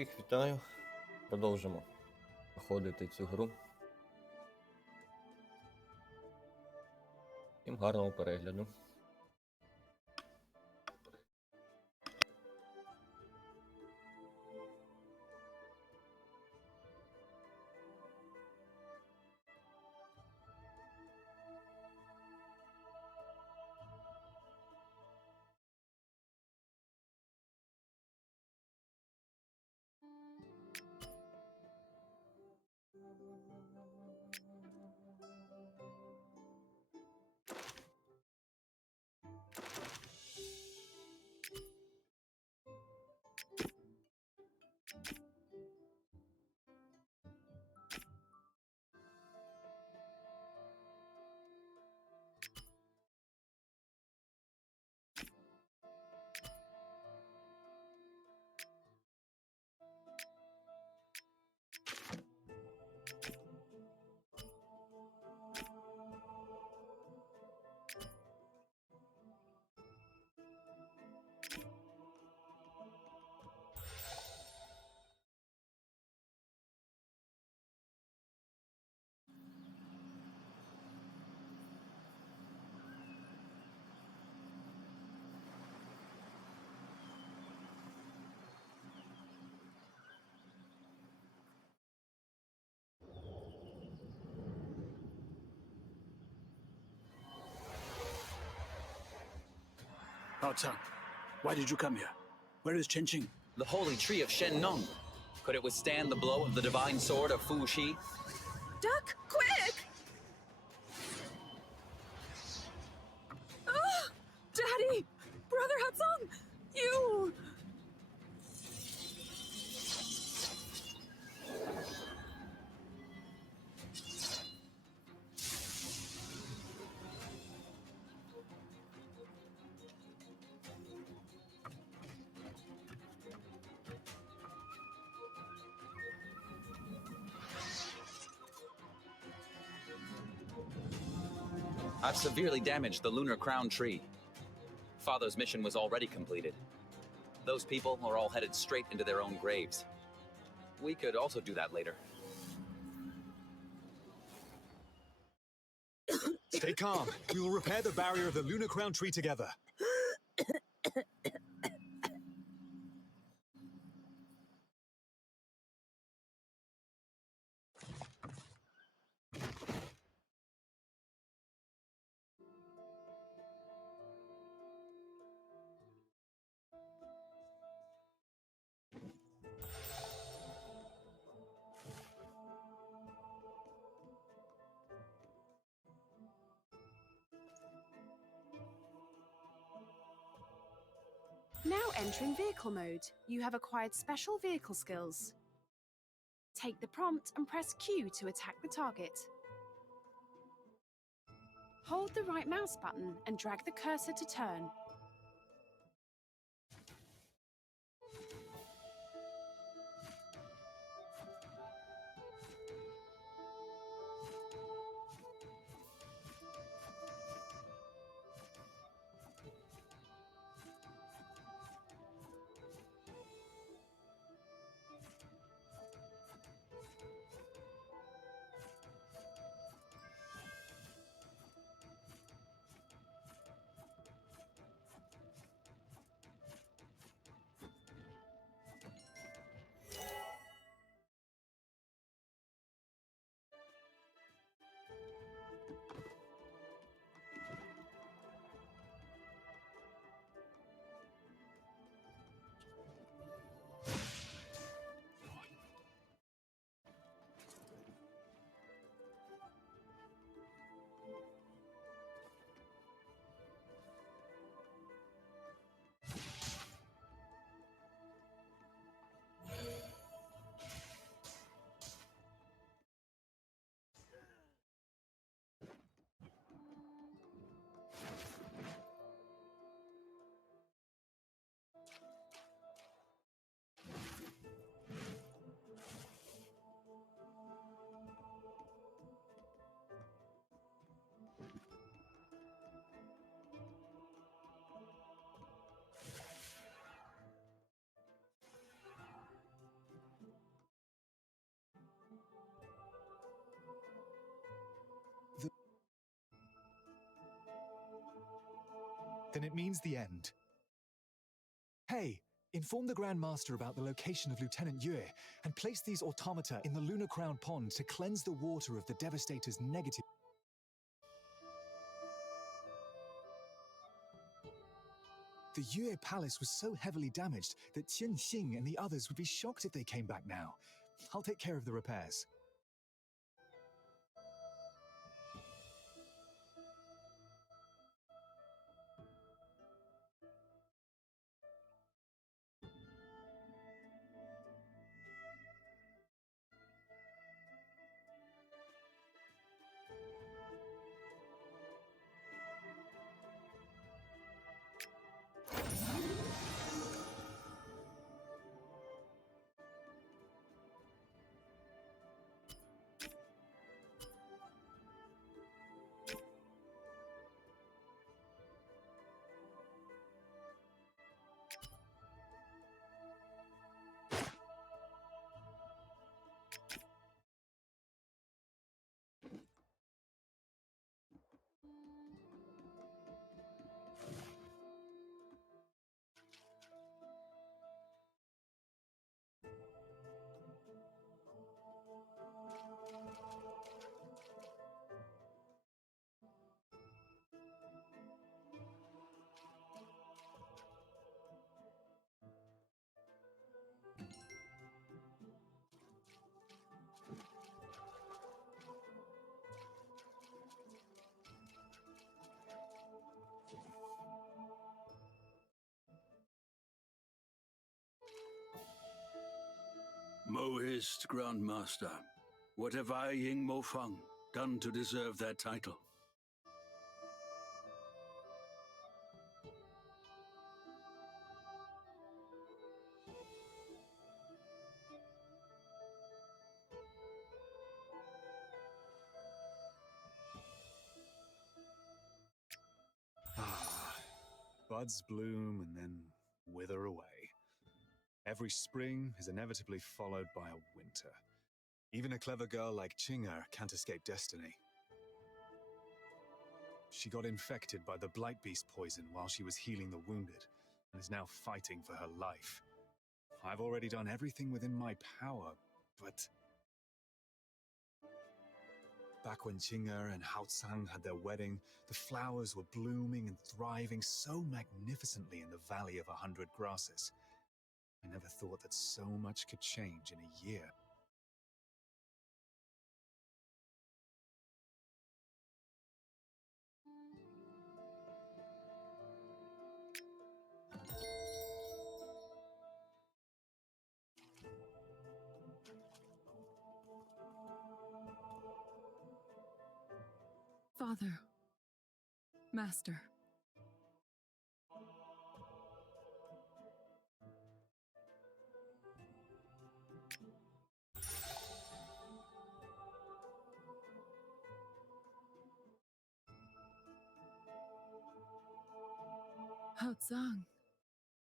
Всіх вітаю. Продовжимо проходити цю гру. Всім гарного перегляду. Bao Tang, why did you come here? Where is Chen Qing? The holy tree of Shen Nong. Could it withstand the blow of the divine sword of Fu Shi? Duck, quick! Ah, Daddy! Brother Hatsung! You! I've severely damaged the lunar crown tree. Father's mission was already completed. Those people are all headed straight into their own graves. We could also do that later. Stay calm. We will repair the barrier of the lunar crown tree together. Now entering vehicle mode, you have acquired special vehicle skills. Take the prompt and press Q to attack the target. Hold the right mouse button and drag the cursor to turn. then it means the end. Hey, inform the Grand Master about the location of Lieutenant Yue, and place these automata in the Lunar Crown Pond to cleanse the water of the Devastator's negative. The Yue Palace was so heavily damaged that Qian Xing and the others would be shocked if they came back now. I'll take care of the repairs. Mohist Grandmaster, what have I, Ying Mo Feng, done to deserve that title? Buds bloom and then wither away. Every spring is inevitably followed by a winter. Even a clever girl like Qing'er can't escape destiny. She got infected by the Blight Beast poison while she was healing the wounded, and is now fighting for her life. I've already done everything within my power, but... Back when Qing'er and Hao Tsang had their wedding, the flowers were blooming and thriving so magnificently in the Valley of 100 Grasses. I never thought that so much could change in a year. Father. Master. Hao Tsang.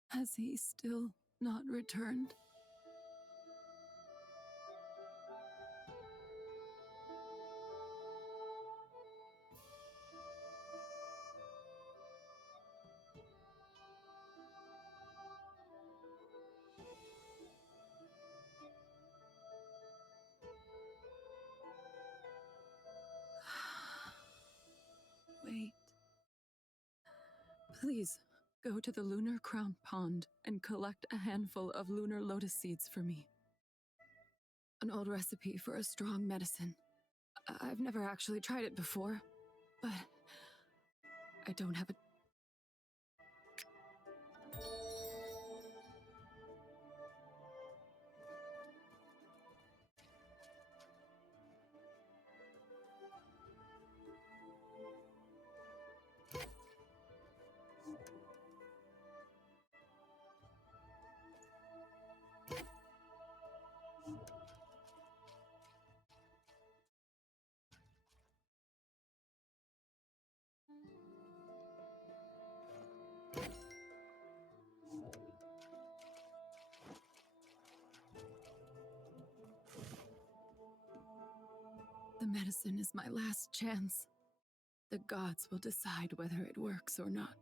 Has he still not returned? Wait. Please, go to the Lunar Crown Pond and collect a handful of lunar lotus seeds for me. An old recipe for a strong medicine. I've never actually tried it before, but I don't have a... The medicine is my last chance. The gods will decide whether it works or not.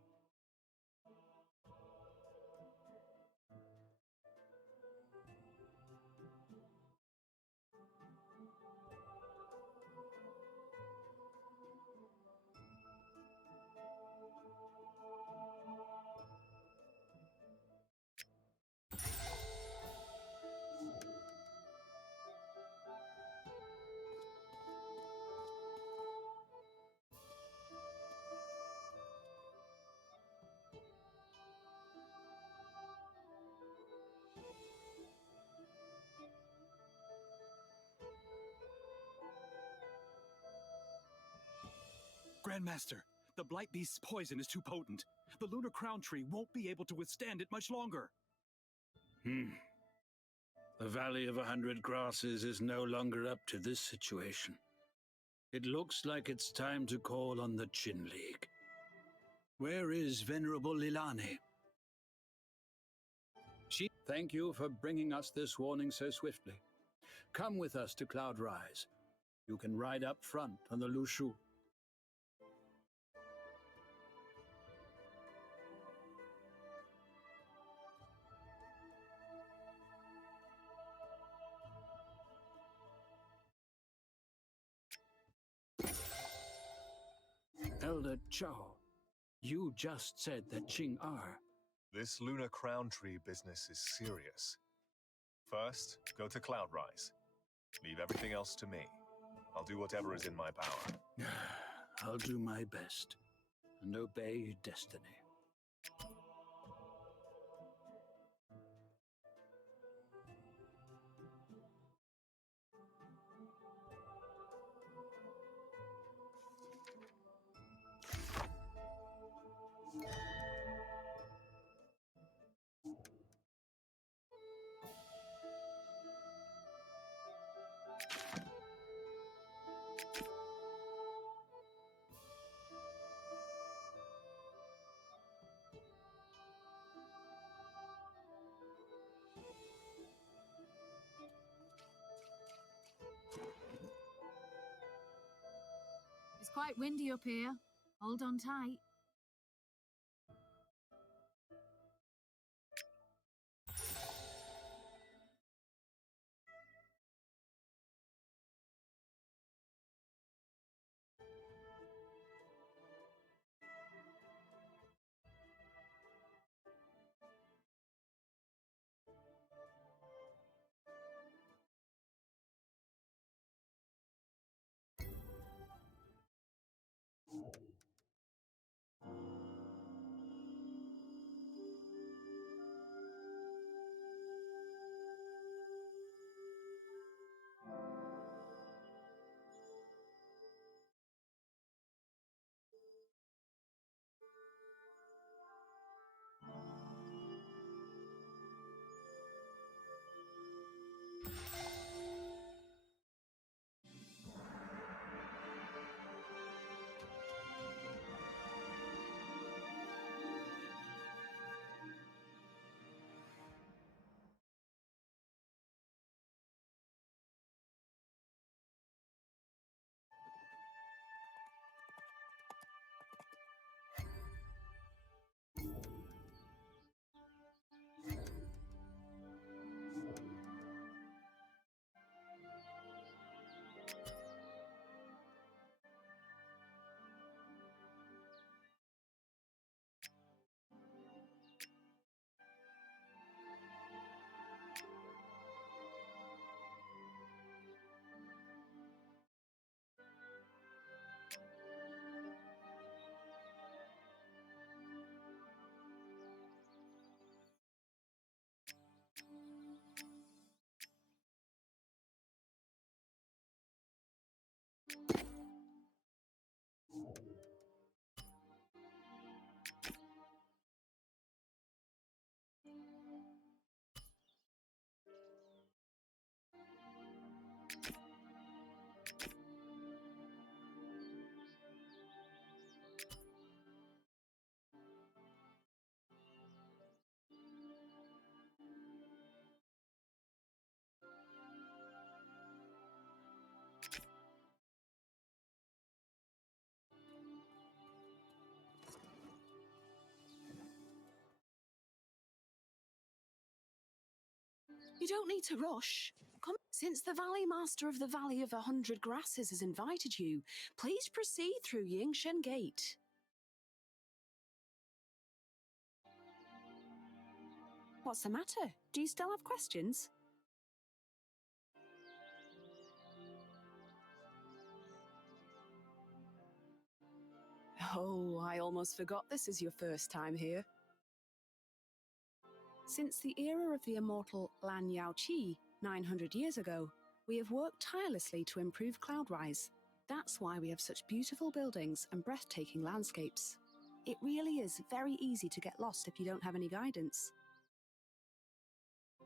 Grandmaster, the Blight Beast's poison is too potent. The Lunar Crown Tree won't be able to withstand it much longer. The Valley of 100 Grasses is no longer up to this situation. It looks like it's time to call on the Chin League. Where is Venerable Lilani? Thank you for bringing us this warning so swiftly. Come with us to Cloud Rise. You can ride up front on the Lushu. Elder Chao, you just said that Qing Er. This Lunar Crown Tree business is serious. First, go to Cloud Rise. Leave everything else to me. I'll do whatever is in my power. I'll do my best and obey destiny. It's quite windy up here. Hold on tight. You don't need to rush. Come, since the Valley Master of the Valley of 100 Grasses has invited you, please proceed through Yingshen Gate. What's the matter? Do you still have questions? Oh, I almost forgot this is your first time here. Since the era of the immortal Lan Yaoqi 900 years ago, we have worked tirelessly to improve Cloud Rise. That's why we have such beautiful buildings and breathtaking landscapes. It really is very easy to get lost if you don't have any guidance.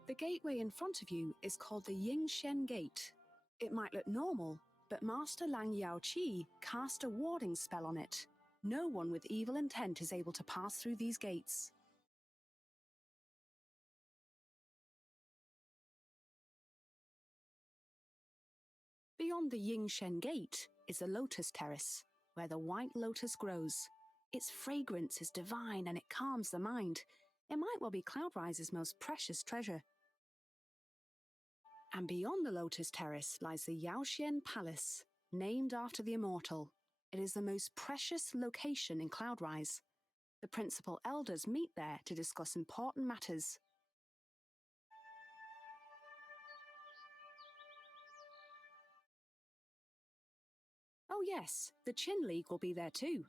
The gateway in front of you is called the Yingshen Gate. It might look normal, but Master Lang Yaoqi cast a warding spell on it. No one with evil intent is able to pass through these gates. Beyond the Yingshen Gate is the Lotus Terrace, where the white lotus grows. Its fragrance is divine and it calms the mind. It might well be Cloudrise's most precious treasure. And beyond the Lotus Terrace lies the Yaoxian Palace, named after the immortal. It is the most precious location in Cloudrise. The principal elders meet there to discuss important matters. Oh yes, the Chin League will be there too.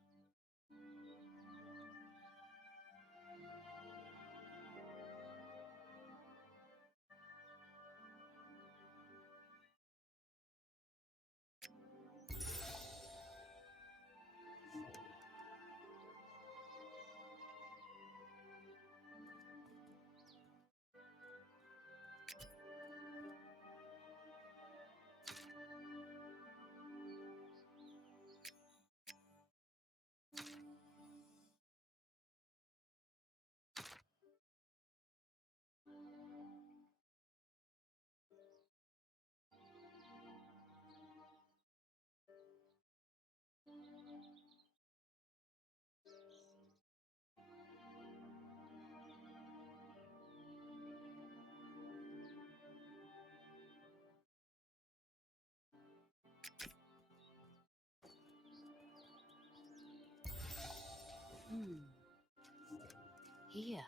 Here.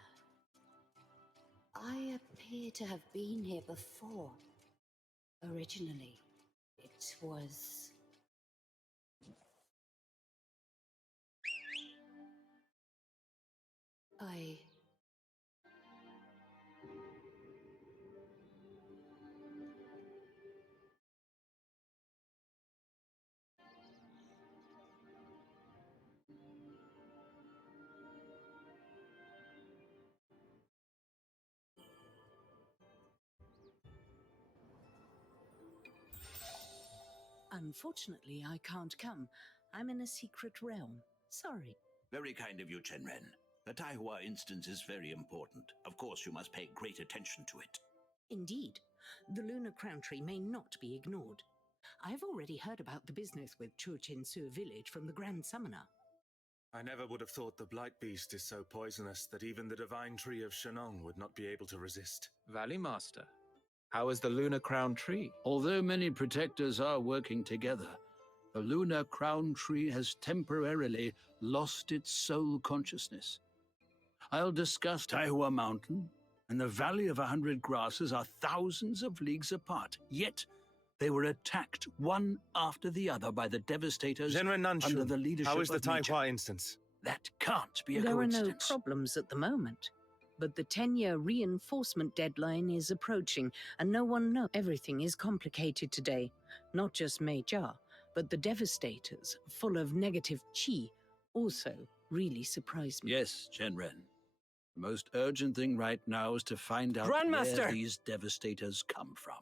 I appear to have been here before. Originally, it was... I... Unfortunately, I can't come. I'm in a secret realm. Sorry. Very kind of you, Chenren. The Taihua instance is very important. Of course, you must pay great attention to it. Indeed. The lunar crown tree may not be ignored. I've already heard about the business with Chu-Chin-Su village from the Grand Summoner. I never would have thought the Blight Beast is so poisonous that even the Divine Tree of Shenong would not be able to resist. Valley Master, how is the Lunar Crown Tree? Although many protectors are working together, the Lunar Crown Tree has temporarily lost its soul consciousness. I'll discuss Taihua Mountain and the Valley of 100 Grasses are thousands of leagues apart, yet they were attacked one after the other by the Devastators Genren Nanshu, under the leadership how is the of nature. Taihua instance? That can't be a There are coincidence. no problems at the moment. But the 10-year reinforcement deadline is approaching, and no one knows. Everything is complicated today. Not just Meijia, but the Devastators, full of negative qi, also really surprised me. Yes, Chenren. The most urgent thing right now is to find out Grandmaster! where these Devastators come from.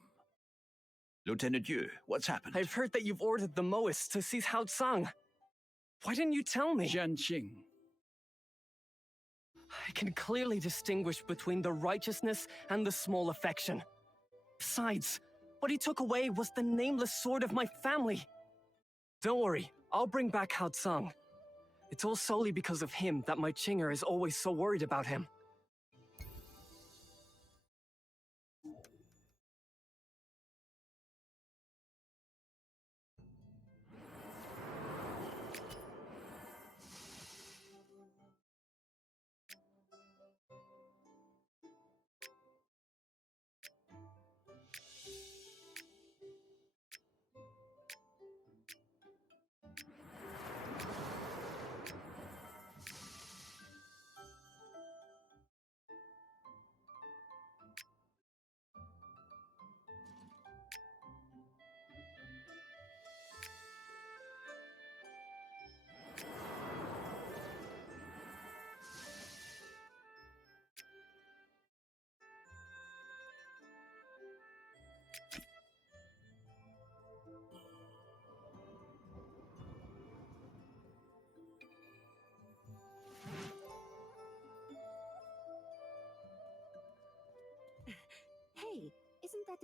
Lieutenant Yu, what's happened? I've heard that you've ordered the Moists to seize Hao Tsang. Why didn't you tell me? Jianqing. I can clearly distinguish between the righteousness and the small affection. Besides, what he took away was the nameless sword of my family. Don't worry, I'll bring back Hao Tsang. It's all solely because of him that my Chinger is always so worried about him.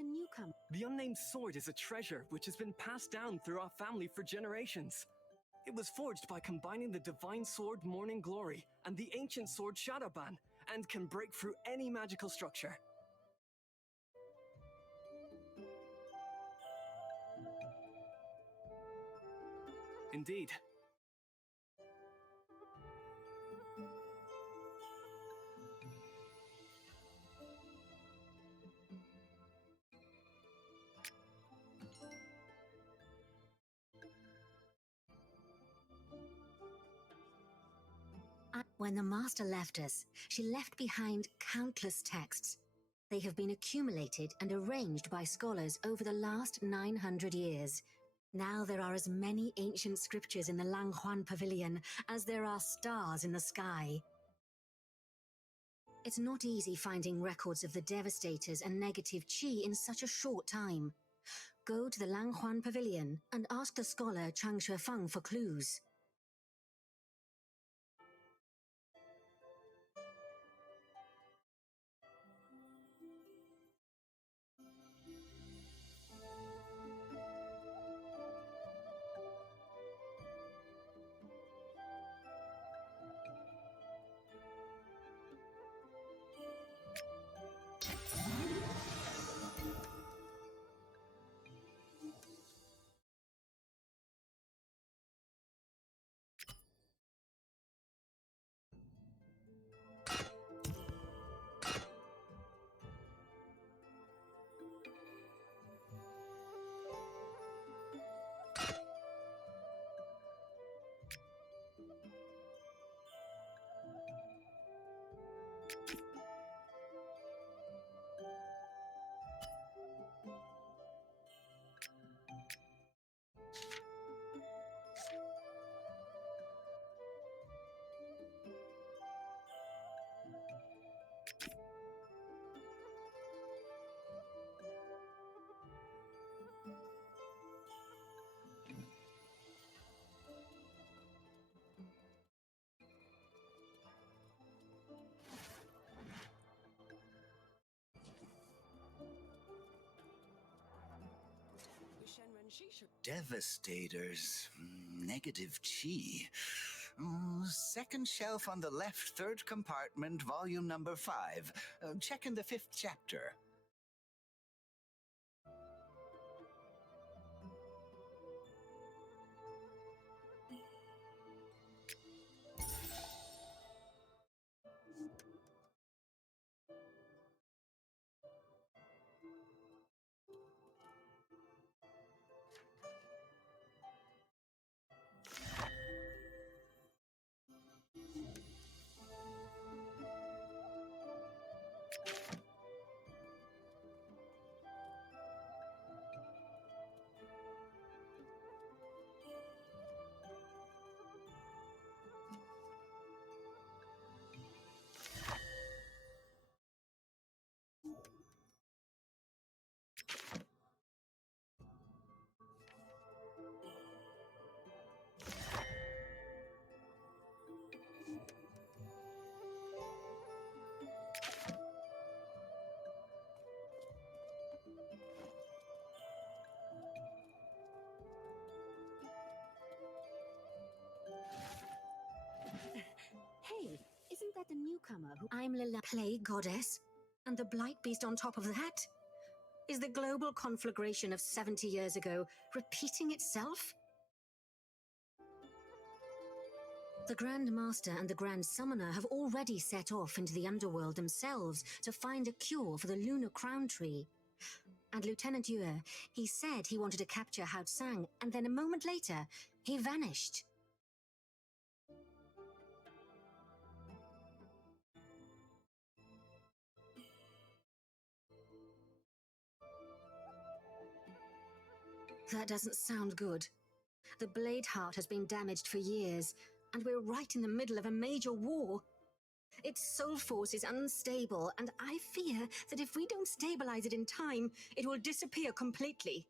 the newcomer? The unnamed sword is a treasure which has been passed down through our family for generations. It was forged by combining the divine sword Morning Glory and the ancient sword Shadowban, and can break through any magical structure. Indeed. When the Master left us, she left behind countless texts. They have been accumulated and arranged by scholars over the last 900 years. Now there are as many ancient scriptures in the Langhuan Pavilion as there are stars in the sky. It's not easy finding records of the Devastators and negative Qi in such a short time. Go to the Langhuan Pavilion and ask the scholar Chang Shuefeng for clues. Devastators. Negative Qi. Second shelf on the left, third compartment, volume number 5. Check in the 5th chapter. Hey, isn't that the newcomer who... I'm Lila, Plague Goddess? And the Blight Beast on top of that? Is the global conflagration of 70 years ago repeating itself? The Grand Master and the Grand Summoner have already set off into the underworld themselves to find a cure for the Lunar Crown Tree. And Lieutenant Yue, he said he wanted to capture Hao Tsang, and then a moment later, he vanished. That doesn't sound good. The Blade Heart has been damaged for years, and we're right in the middle of a major war. Its soul force is unstable, and I fear that if we don't stabilize it in time, it will disappear completely.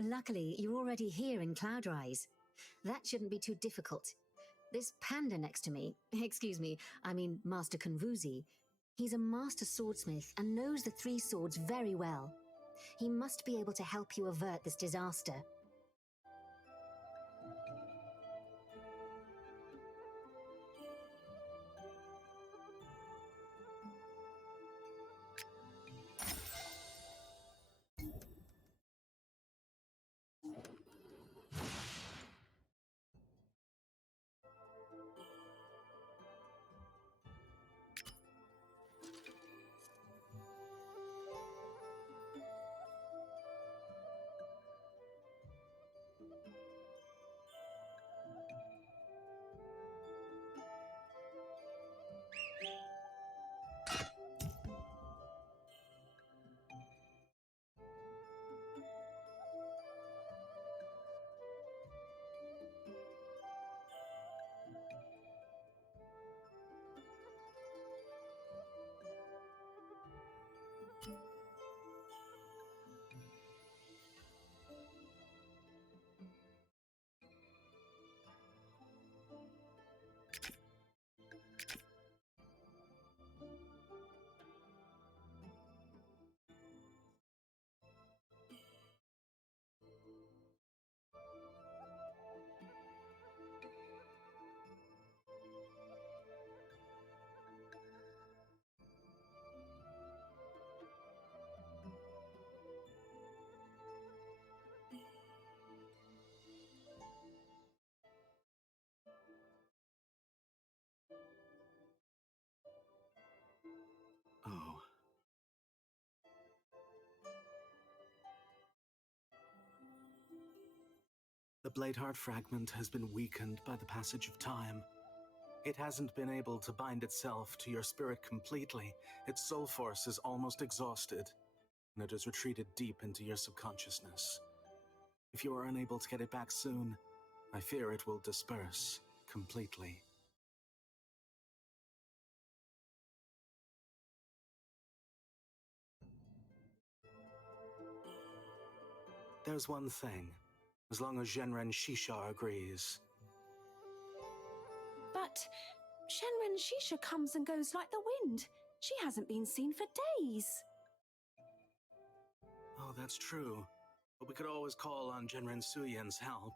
Luckily, you're already here in Cloudrise. That shouldn't be too difficult. This panda next to me, excuse me, I mean Master Konvuzi, he's a master swordsmith and knows the three swords very well. He must be able to help you avert this disaster. Oh. The Bladeheart fragment has been weakened by the passage of time. It hasn't been able to bind itself to your spirit completely. Its soul force is almost exhausted, and it has retreated deep into your subconsciousness. If you are unable to get it back soon, I fear it will disperse completely. There's one thing. As long as Shenren Shisha agrees. But Shenren Shisha comes and goes like the wind. She hasn't been seen for days. Oh, that's true. But we could always call on Genren Suyen's help.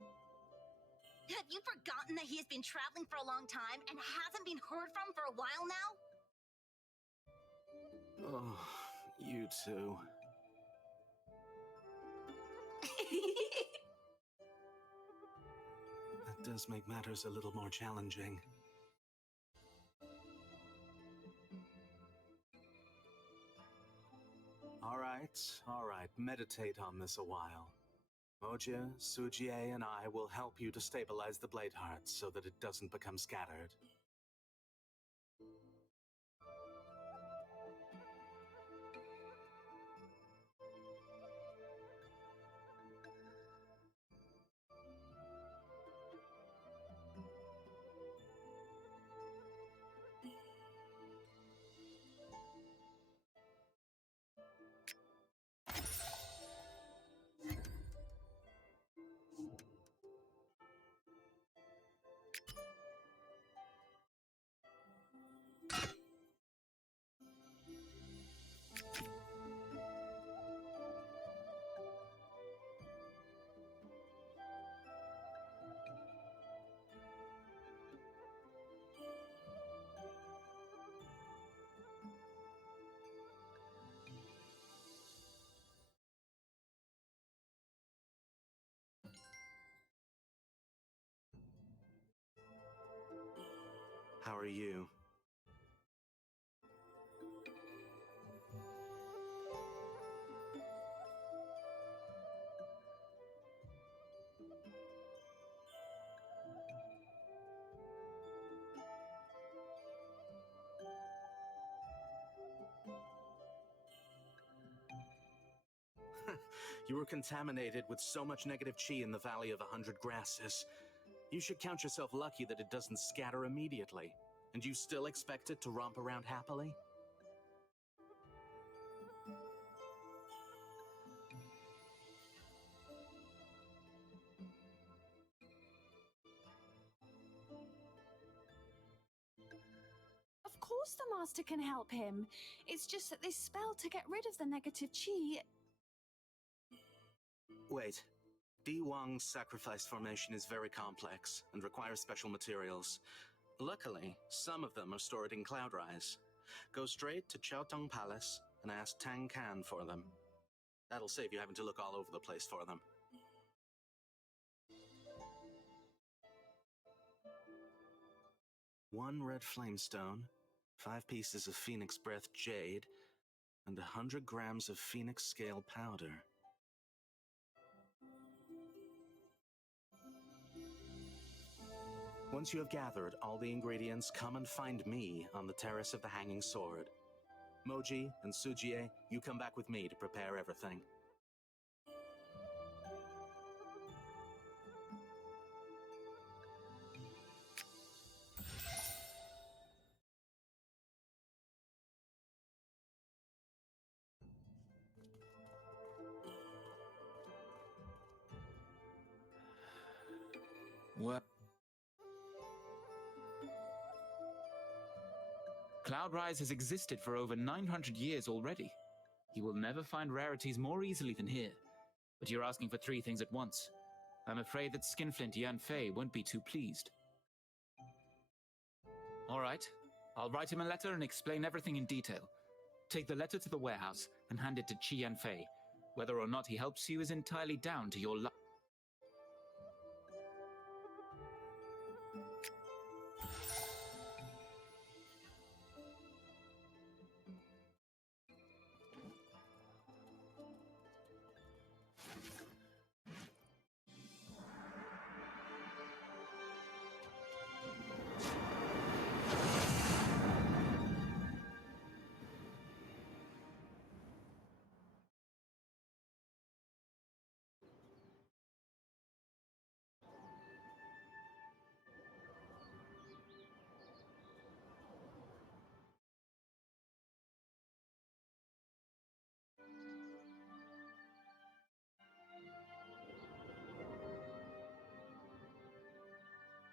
Have you forgotten that he has been traveling for a long time and hasn't been heard from for a while now? Oh, you two. That does make matters a little more challenging. All right, meditate on this a while. Moja, Sujie, and I will help you to stabilize the Bladeheart so that it doesn't become scattered. How are you? You were contaminated with so much negative chi in the Valley of 100 Grasses. You should count yourself lucky that it doesn't scatter immediately. And you still expect it to romp around happily? course the Master can help him. It's just that this spell to get rid of the negative chi... Wait. Di Wang's sacrifice formation is very complex and requires special materials. Luckily, some of them are stored in Cloudrise. Go straight to Qiaotong Palace and ask Tang Kan for them. That'll save you having to look all over the place for them. One red flamestone, 5 pieces of Phoenix Breath Jade, and 100 grams of Phoenix Scale powder. Once you have gathered all the ingredients, come and find me on the Terrace of the Hanging Sword. Moji and Sujie, you come back with me to prepare everything. What? Cloudrise has existed for over 900 years already. You will never find rarities more easily than here. But you're asking for 3 things at once. I'm afraid that Skinflint Yanfei won't be too pleased. All right. I'll write him a letter and explain everything in detail. Take the letter to the warehouse and hand it to Qi Yanfei. Whether or not he helps you is entirely down to your luck.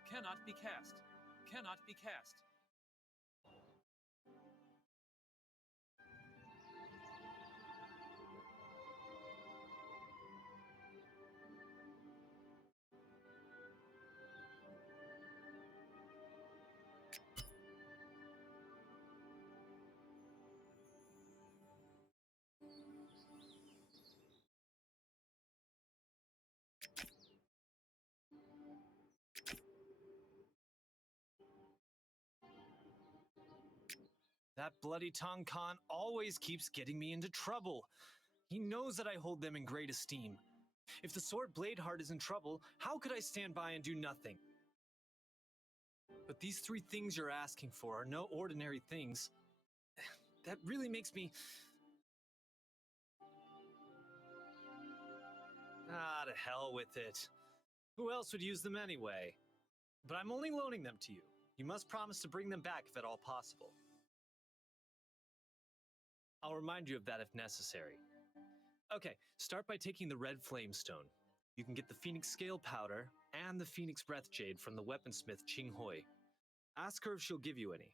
Cannot be cast. Cannot be cast. That bloody Tong Khan always keeps getting me into trouble. He knows that I hold them in great esteem. If the Sword Bladeheart is in trouble, how could I stand by and do nothing? But these 3 things you're asking for are no ordinary things. That really makes me... Ah, to hell with it. Who else would use them anyway? But I'm only loaning them to you. You must promise to bring them back if at all possible. I'll remind you of that if necessary. Okay, start by taking the red flamestone. You can get the Phoenix Scale powder and the Phoenix Breath Jade from the weaponsmith Qing Hui. Ask her if she'll give you any.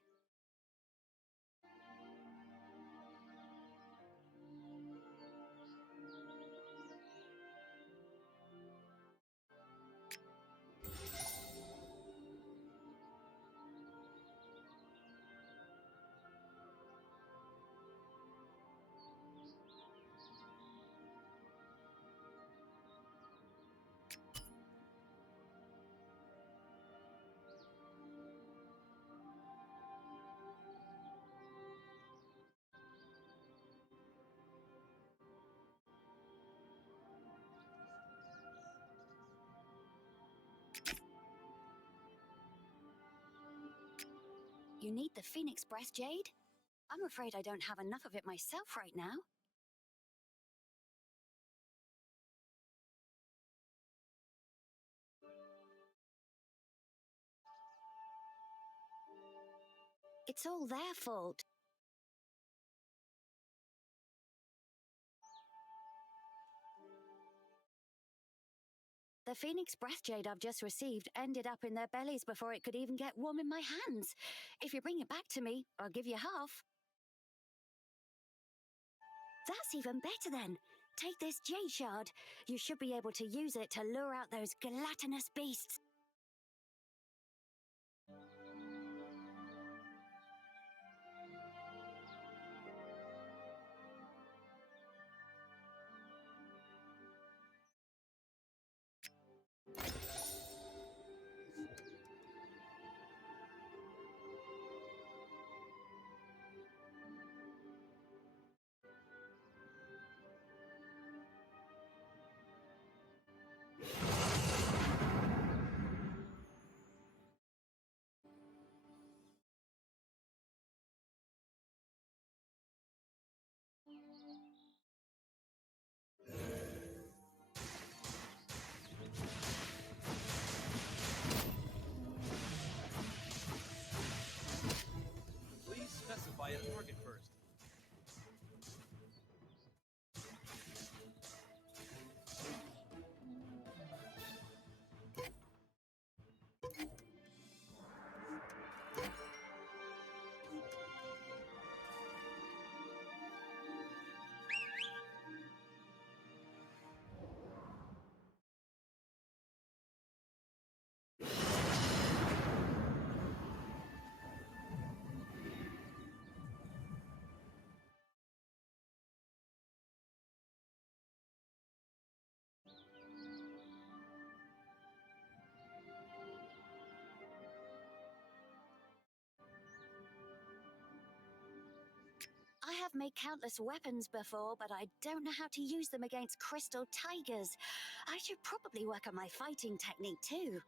You need the Phoenix Breath Jade? I'm afraid I don't have enough of it myself right now. It's all their fault. The Phoenix Breath Jade I've just received ended up in their bellies before it could even get warm in my hands. If you bring it back to me, I'll give you half. That's even better then. Take this jade shard. You should be able to use it to lure out those gelatinous beasts. Please specify a target first. I have made countless weapons before, but I don't know how to use them against crystal tigers. I should probably work on my fighting technique too.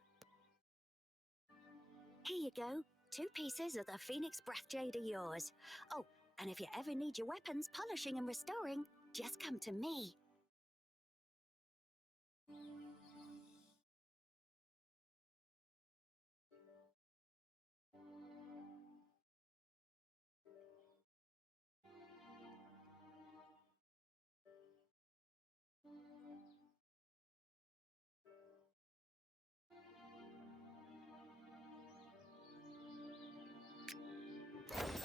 Here you go. 2 pieces of the Phoenix Breath Jade are yours. Oh, and if you ever need your weapons polishing and restoring, just come to me.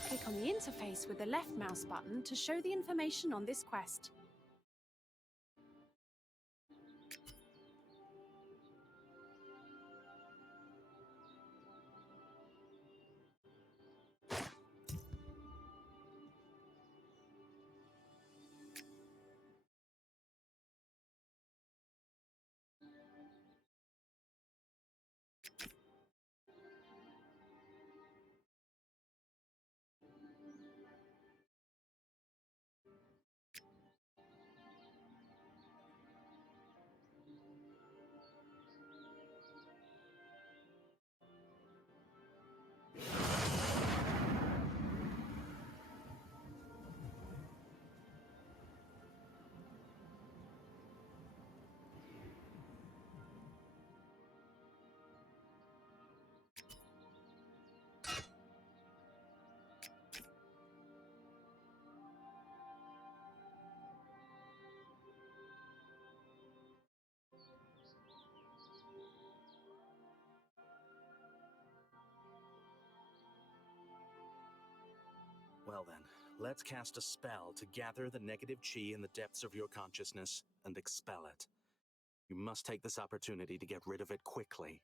Click on the interface with the left mouse button to show the information on this quest. Well then, let's cast a spell to gather the negative chi in the depths of your consciousness and expel it. You must take this opportunity to get rid of it quickly.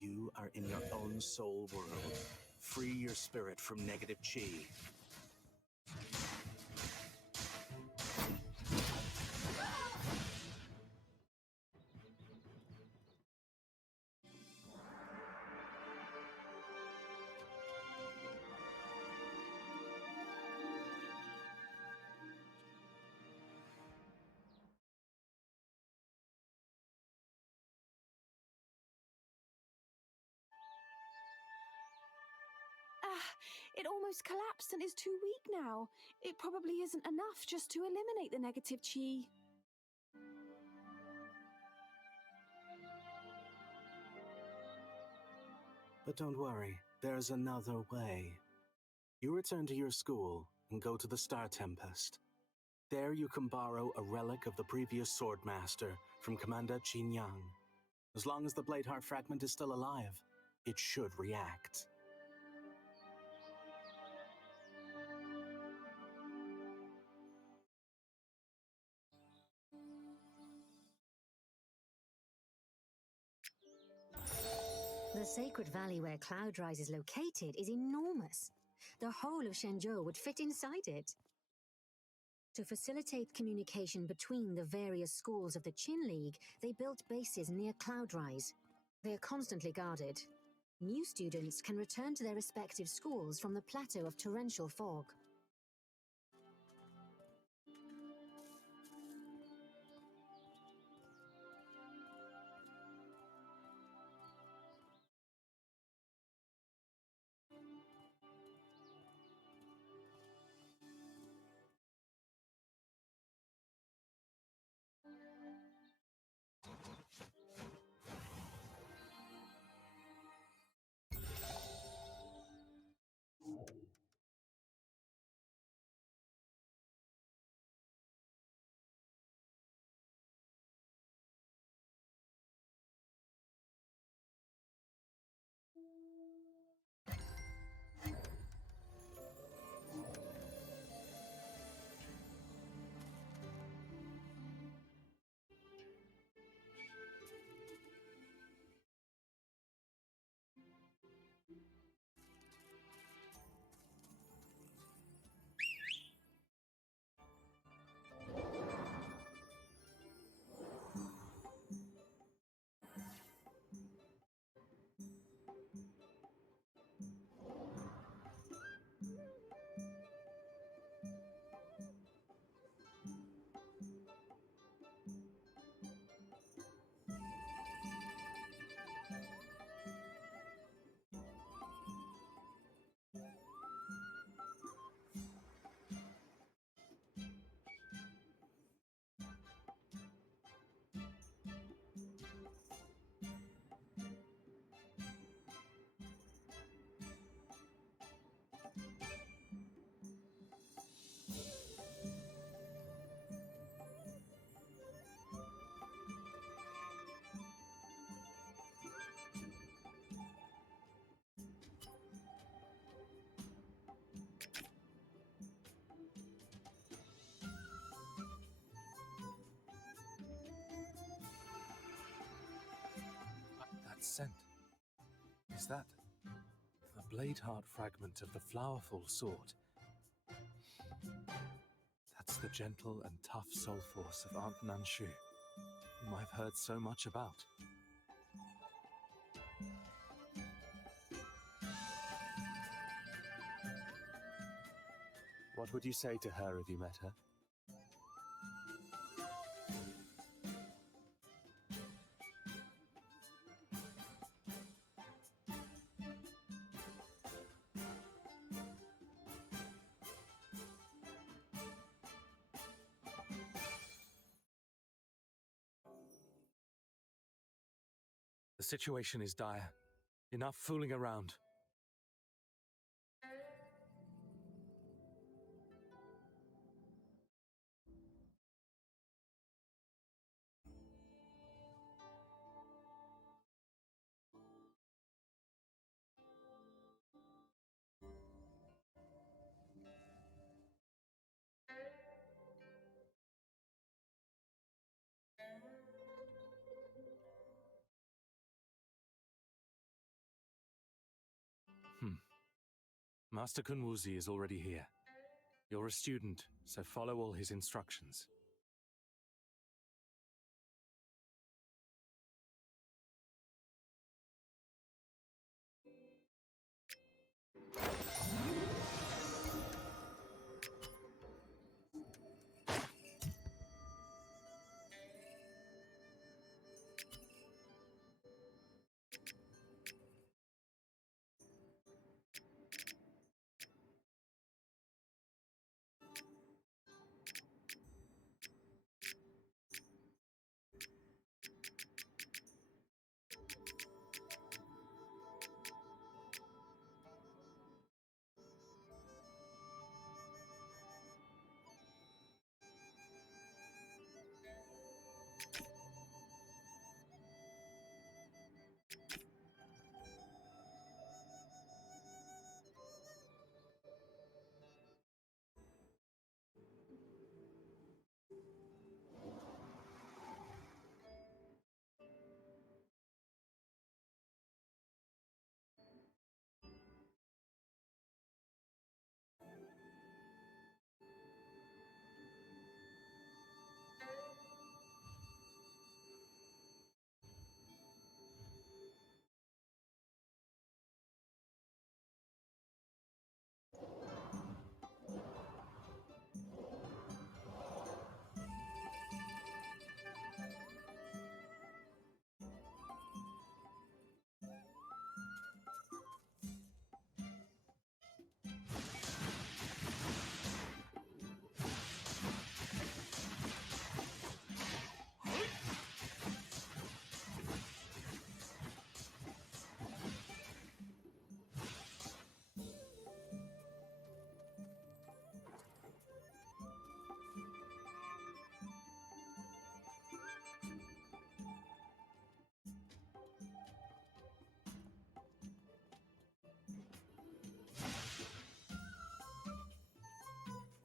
You are in your own soul world. Free your spirit from negative chi. It almost collapsed and is too weak now. It probably isn't enough just to eliminate the negative chi. But don't worry, there's another way. You return to your school and go to the Star Tempest. There you can borrow a relic of the previous Swordmaster from Commander Qin Yang. As long as the Bladeheart fragment is still alive, it should react. The sacred valley where Cloudrise is located is enormous. The whole of Shenzhou would fit inside it. To facilitate communication between the various schools of the Qin League, they built bases near Cloudrise. They are constantly guarded. New students can return to their respective schools from the plateau of torrential fog. That scent. Is that the Bladeheart fragment of the Flowerful Sword? That's the gentle and tough soul force of Aunt Nanshu, whom I've heard so much about. What would you say to her if you met her? The situation is dire. Enough fooling around. Master Kunwuzi is already here. You're a student, so follow all his instructions.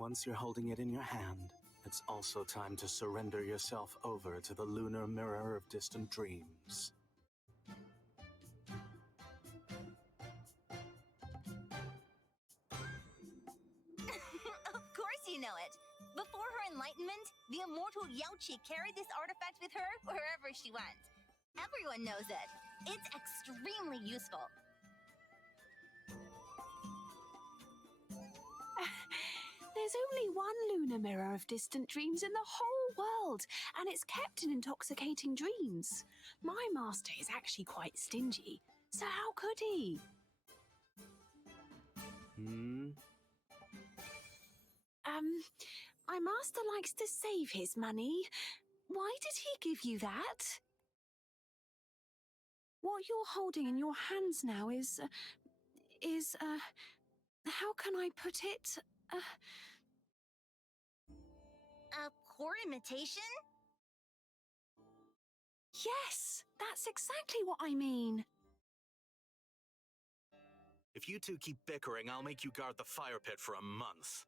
Once you're holding it in your hand, it's also time to surrender yourself over to the lunar mirror of distant dreams. Of course you know it. Before her enlightenment, the immortal Yaoqi carried this artifact with her wherever she went. Everyone knows it. It's extremely useful. There's only one lunar mirror of distant dreams in the whole world, and it's kept in intoxicating dreams. My master is actually quite stingy, so how could he? My master likes to save his money. Why did he give you that? What you're holding in your hands now is, how can I put it? A poor imitation? Yes, that's exactly what I mean. If you two keep bickering, I'll make you guard the fire pit for a month.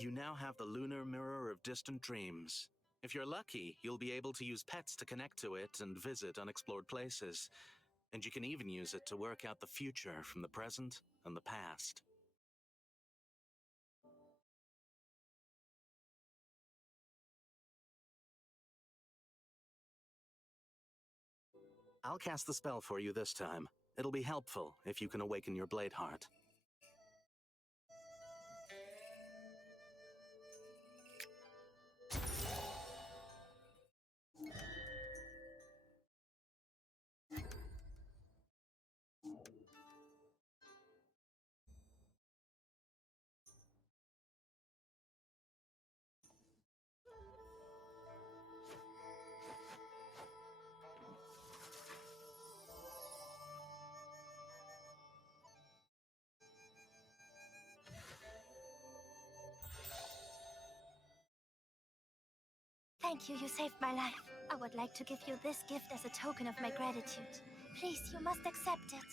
You now have the lunar mirror of distant dreams. If you're lucky, you'll be able to use pets to connect to it and visit unexplored places. And you can even use it to work out the future from the present and the past. I'll cast the spell for you this time. It'll be helpful if you can awaken your blade heart. Thank you, you saved my life. I would like to give you this gift as a token of my gratitude. Please, you must accept it.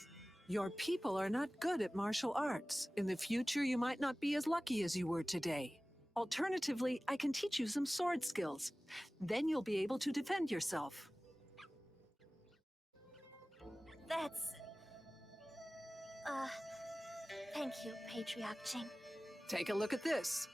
Your people are not good at martial arts. In the future, you might not be as lucky as you were today. Alternatively, I can teach you some sword skills. Then you'll be able to defend yourself. That's... thank you, Patriarch Jing. Take a look at this.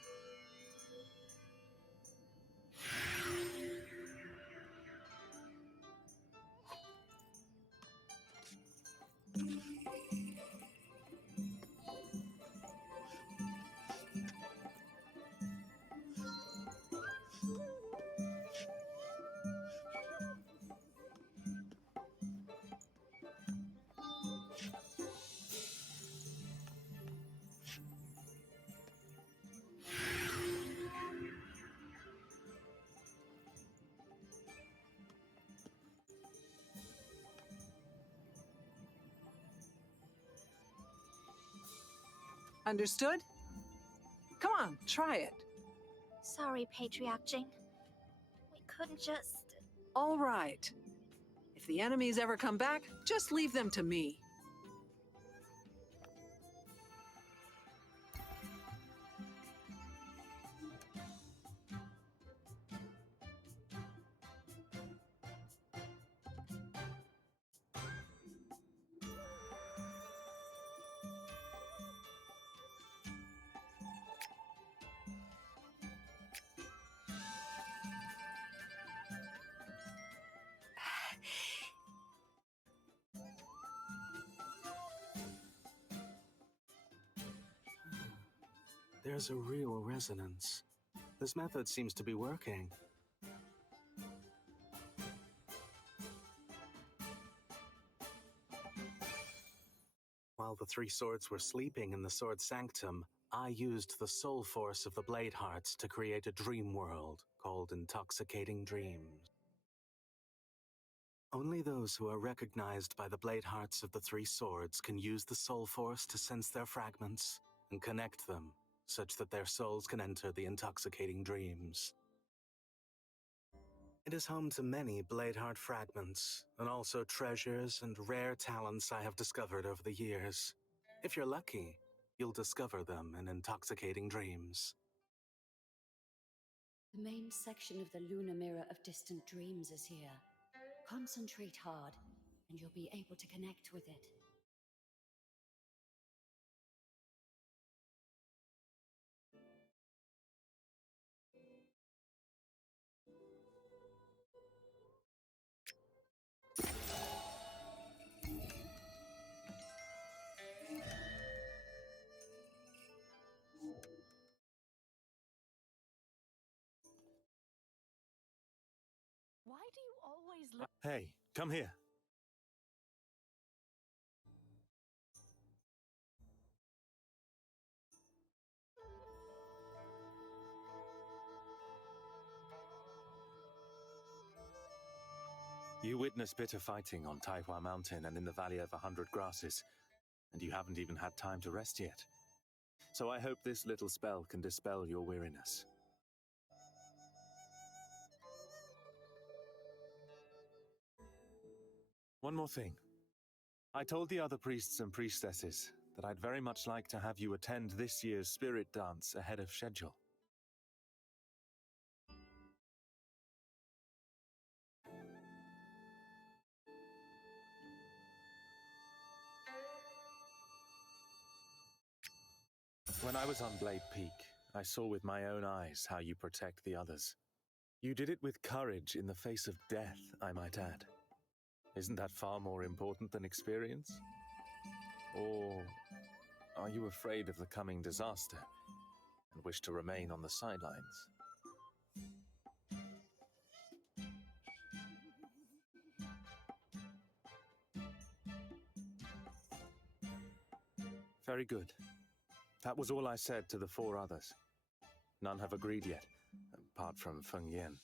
Understood? Come on, try it. Sorry, Patriarch Jing. We couldn't just... All right. If the enemies ever come back, just leave them to me. There's a real resonance. This method seems to be working. While the three swords were sleeping in the sword sanctum, I used the soul force of the blade hearts to create a dream world called Intoxicating Dreams. Only those who are recognized by the blade hearts of the three swords can use the soul force to sense their fragments and connect them, such that their souls can enter the intoxicating dreams. It is home to many blade heart fragments, and also treasures and rare talents I have discovered over the years. If you're lucky, You'll discover them in intoxicating dreams. The main section of the lunar mirror of distant dreams is here. Concentrate hard, and you'll be able to connect with it. Why do you always look... Hey, come here. You witnessed bitter fighting on Taihua Mountain and in the Valley of 100 Grasses, and you haven't even had time to rest yet. So I hope this little spell can dispel your weariness. One more thing. I told the other priests and priestesses that I'd very much like to have you attend this year's spirit dance ahead of schedule. When I was on Blade Peak, I saw with my own eyes how you protect the others. You did it with courage in the face of death, I might add. Isn't that far more important than experience? Or are you afraid of the coming disaster and wish to remain on the sidelines? Very good. That was all I said to the 4 others. None have agreed yet, apart from Feng Yan.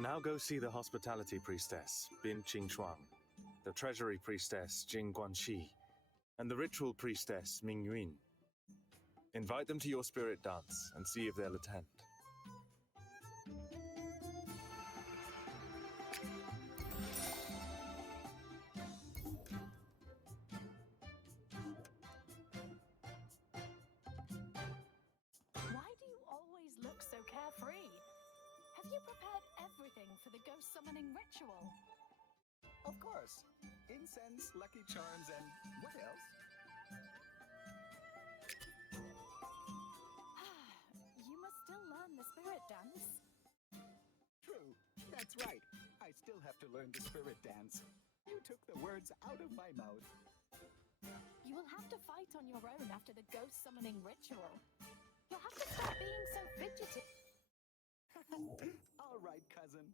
Now go see the hospitality priestess, Bin Qingxuang, the treasury priestess, Jing Guanxi, and the ritual priestess, Ming Yun. Invite them to your spirit dance and see if they'll attend. Why do you always look so carefree? Have you prepared everything for the ghost summoning ritual? Of course. Incense, lucky charms, and what else? You must still learn the spirit dance. True. That's right. I still have to learn the spirit dance. You took the words out of my mouth. You will have to fight on your own after the ghost summoning ritual. You'll have to stop being so fidgety. All right, cousin.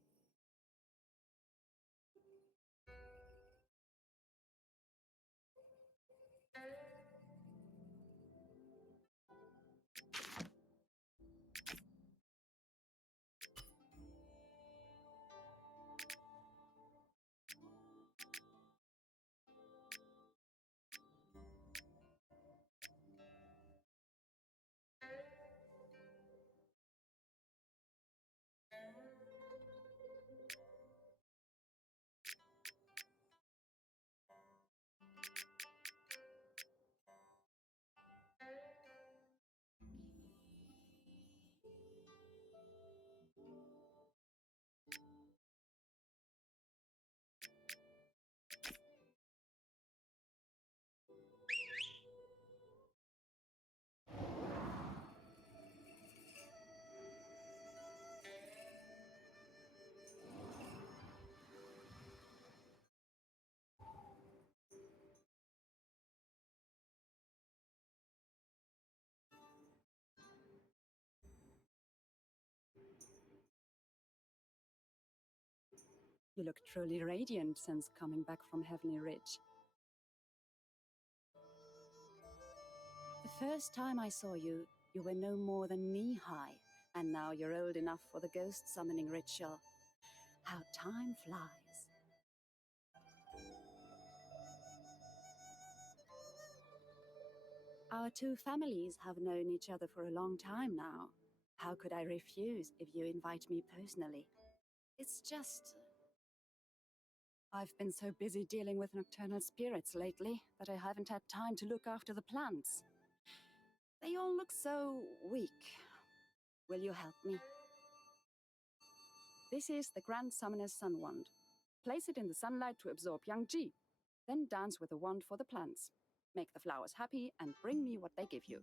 You look truly radiant since coming back from Heavenly Ridge. The first time I saw you, you were no more than knee-high, and now you're old enough for the ghost summoning ritual. How time flies. Our 2 families have known each other for a long time now. How could I refuse if you invite me personally? It's just I've been so busy dealing with nocturnal spirits lately that I haven't had time to look after the plants. They all look so weak. Will you help me? This is the Grand Summoner's Sun Wand. Place it in the sunlight to absorb Yang Ji. Then dance with the wand for the plants. Make the flowers happy and bring me what they give you.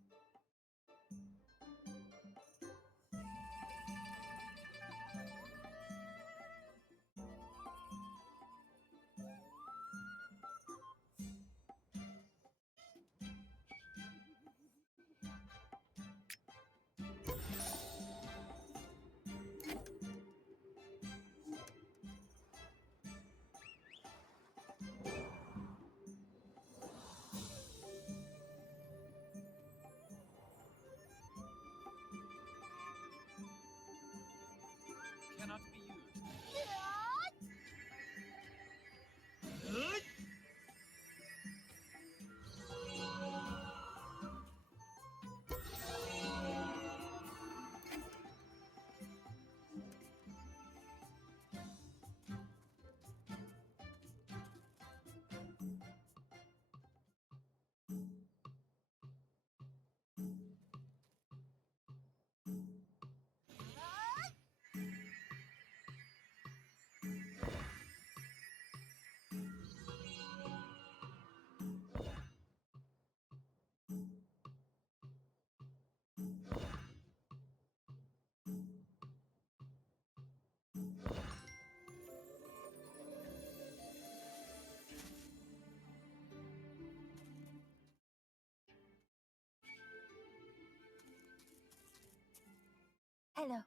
Cannot be used. Hello.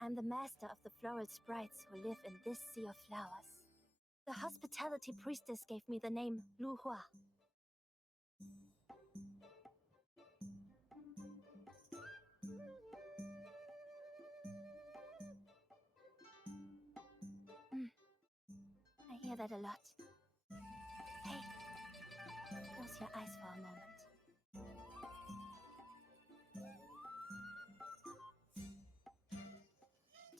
I'm the master of the floral sprites who live in this sea of flowers. The hospitality priestess gave me the name Lu Hua. I hear that a lot. Hey, close your eyes for a moment.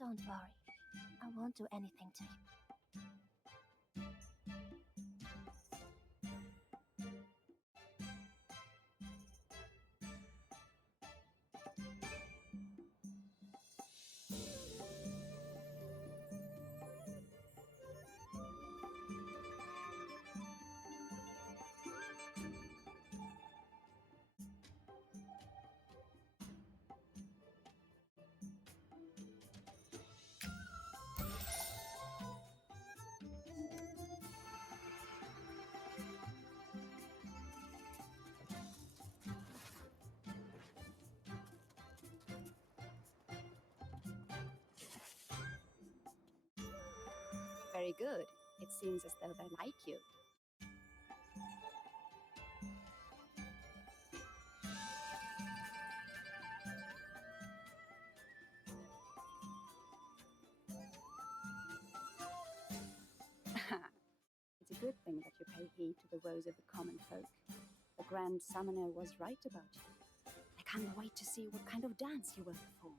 Don't worry, I won't do anything to you. Very good. It seems as though they like you. It's a good thing that you pay heed to the woes of the common folk. The Grand Summoner was right about you. I can't wait to see what kind of dance you will perform.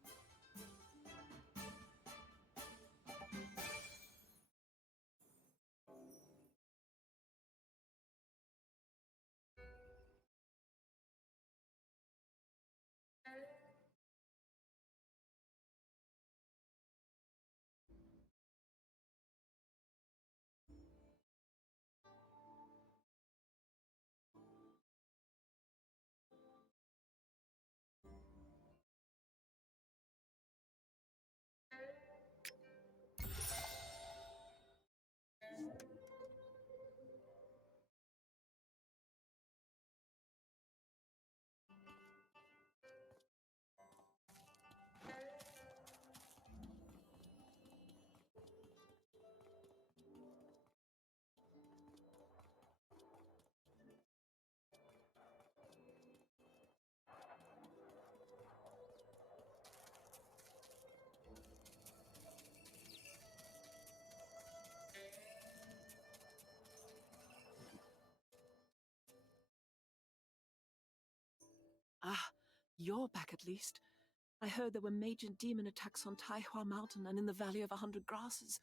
Ah, you're back at least. I heard there were major demon attacks on Taihua Mountain and in the Valley of 100 Grasses.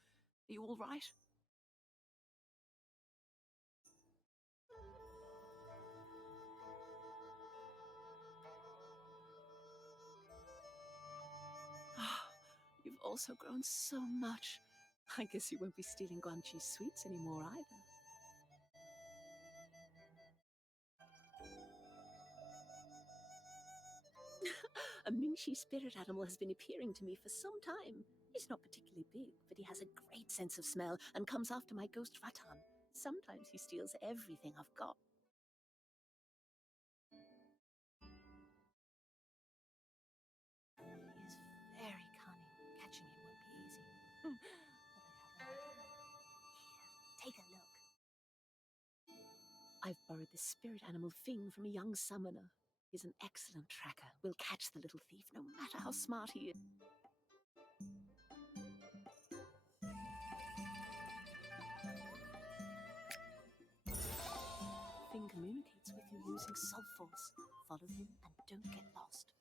Are you all right? Ah, you've also grown so much. I guess you won't be stealing Guanchi's sweets anymore either. A Mingxi spirit animal has been appearing to me for some time. He's not particularly big, but he has a great sense of smell and comes after my ghost Ratan. Sometimes he steals everything I've got. He is very cunning. Catching him won't be easy. But I have an idea. Here, take a look. I've borrowed this spirit animal Fing from a young summoner. He's an excellent tracker. We'll catch the little thief no matter how smart he is. Fing communicates with you using soul force. Follow him and don't get lost.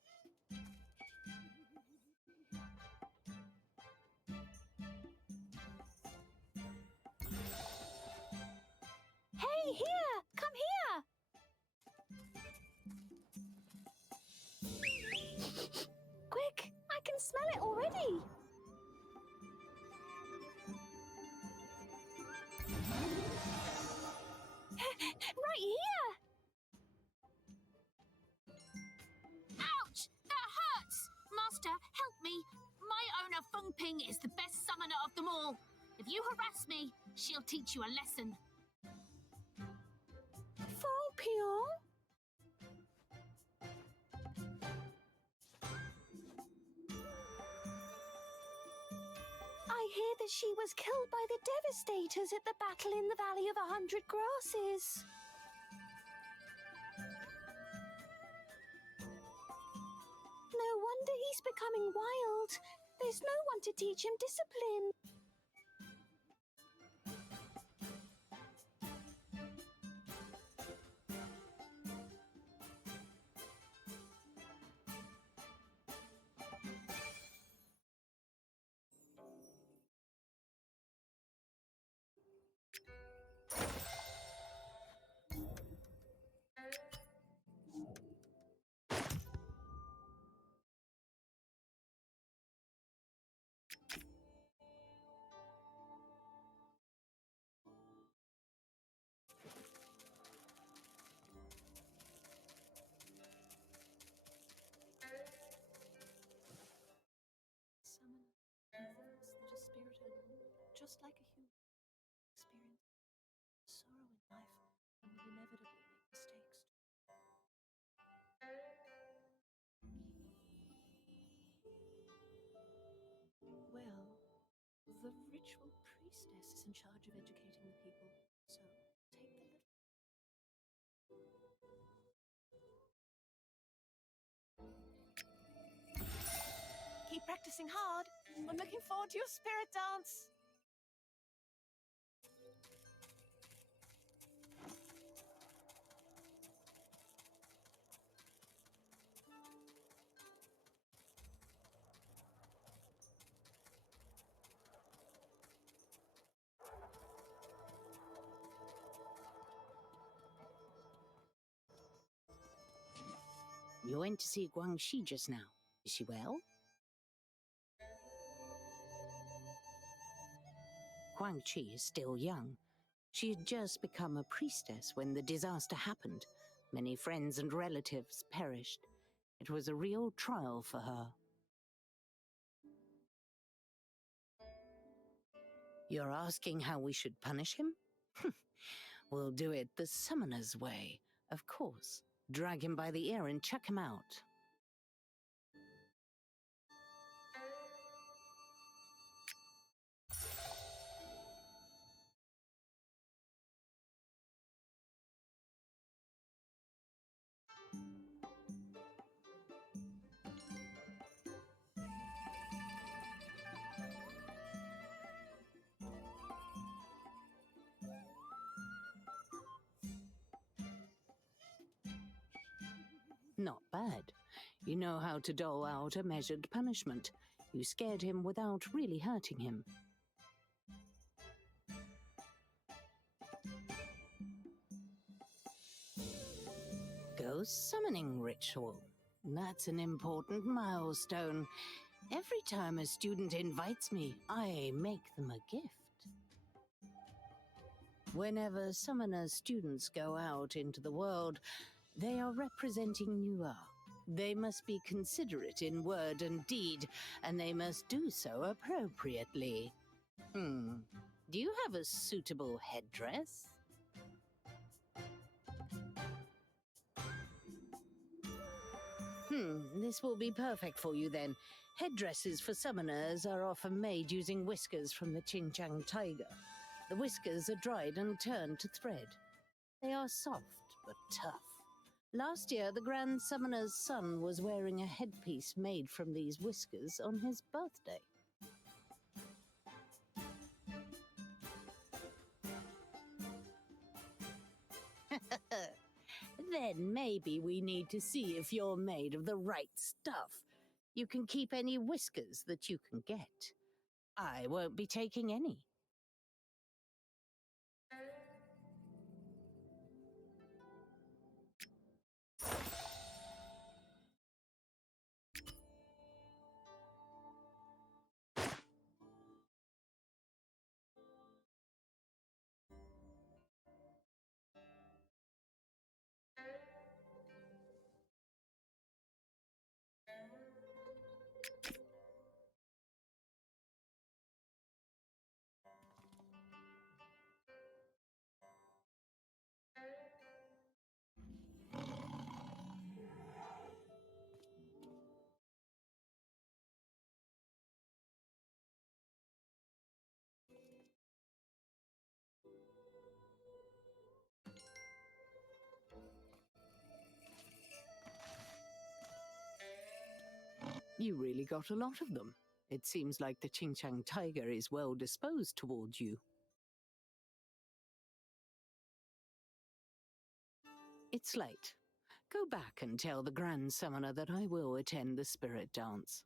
Hey, here! Come here! Quick! I can smell it already! Right here! Ouch! That hurts! Master, help me! My owner Feng Ping is the best summoner of them all. If you harass me, she'll teach you a lesson. Feng Ping? I hear that she was killed by the Devastators at the battle in the Valley of 100 Grasses. No wonder he's becoming wild. There's no one to teach him discipline. Just like a human experience sorrow in life and will inevitably make mistakes. Well, the ritual priestess is in charge of educating the people, so take the little. Keep practicing hard. I'm looking forward to your spirit dance. You went to see Guangxi just now. Is she well? Guangxi is still young. She had just become a priestess when the disaster happened. Many friends and relatives perished. It was a real trial for her. You're asking how we should punish him? We'll do it the summoner's way, of course. Drag him by the ear and chuck him out. Not bad. You know how to dole out a measured punishment. You scared him without really hurting him. Ghost summoning ritual. That's an important milestone. Every time a student invites me, I make them a gift. Whenever summoner students go out into the world, they are representing Nuar. They must be considerate in word and deed, and they must do so appropriately. Do you have a suitable headdress? This will be perfect for you then. Headdresses for summoners are often made using whiskers from the Xinjiang tiger. The whiskers are dried and turned to thread. They are soft but tough. Last year, the Grand Summoner's son was wearing a headpiece made from these whiskers on his birthday. Then maybe we need to see if you're made of the right stuff. You can keep any whiskers that you can get. I won't be taking any. You really got a lot of them. It seems like the Xinjiang tiger is well disposed towards you. It's late. Go back and tell the Grand Summoner that I will attend the spirit dance.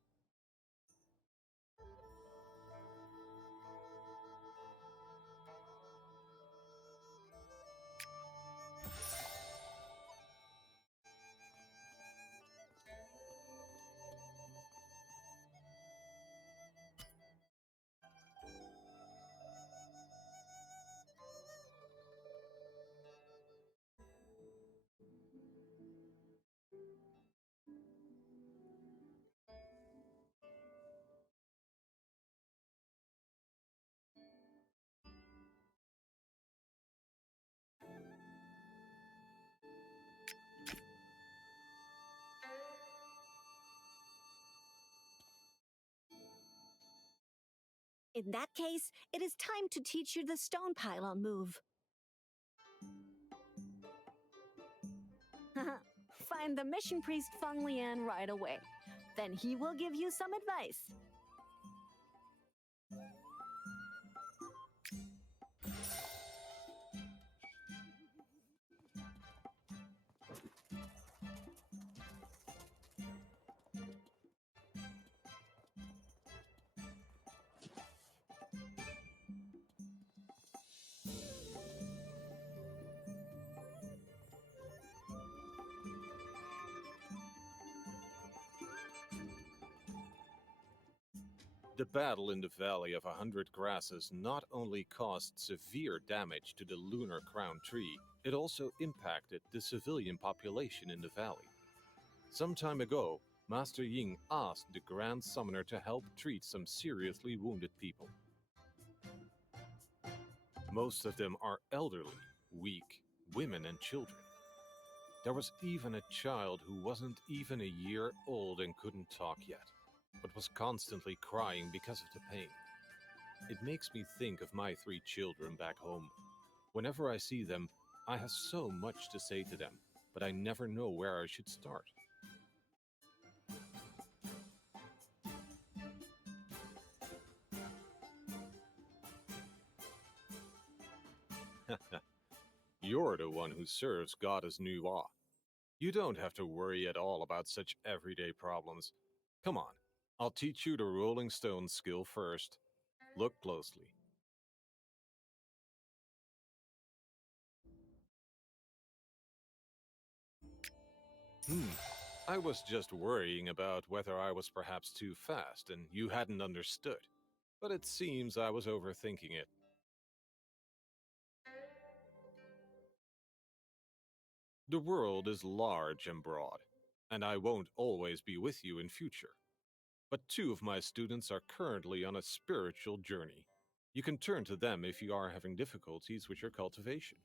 In that case, it is time to teach you the stone pylon move. Find the mission priest Feng Lian right away. Then he will give you some advice. The battle in the Valley of 100 Grasses not only caused severe damage to the Lunar Crown Tree, it also impacted the civilian population in the valley. Some time ago, Master Ying asked the Grand Summoner to help treat some seriously wounded people. Most of them are elderly, weak, women and children. There was even a child who wasn't even a year old and couldn't talk yet, but was constantly crying because of the pain. It makes me think of my 3 children back home. Whenever I see them, I have so much to say to them, but I never know where I should start. You're the one who serves Goddess Nuwa. You don't have to worry at all about such everyday problems. Come on, I'll teach you the Rolling Stone skill first. Look closely. I was just worrying about whether I was perhaps too fast and you hadn't understood. But it seems I was overthinking it. The world is large and broad, and I won't always be with you in future. But two of my students are currently on a spiritual journey. You can turn to them if you are having difficulties with your cultivation.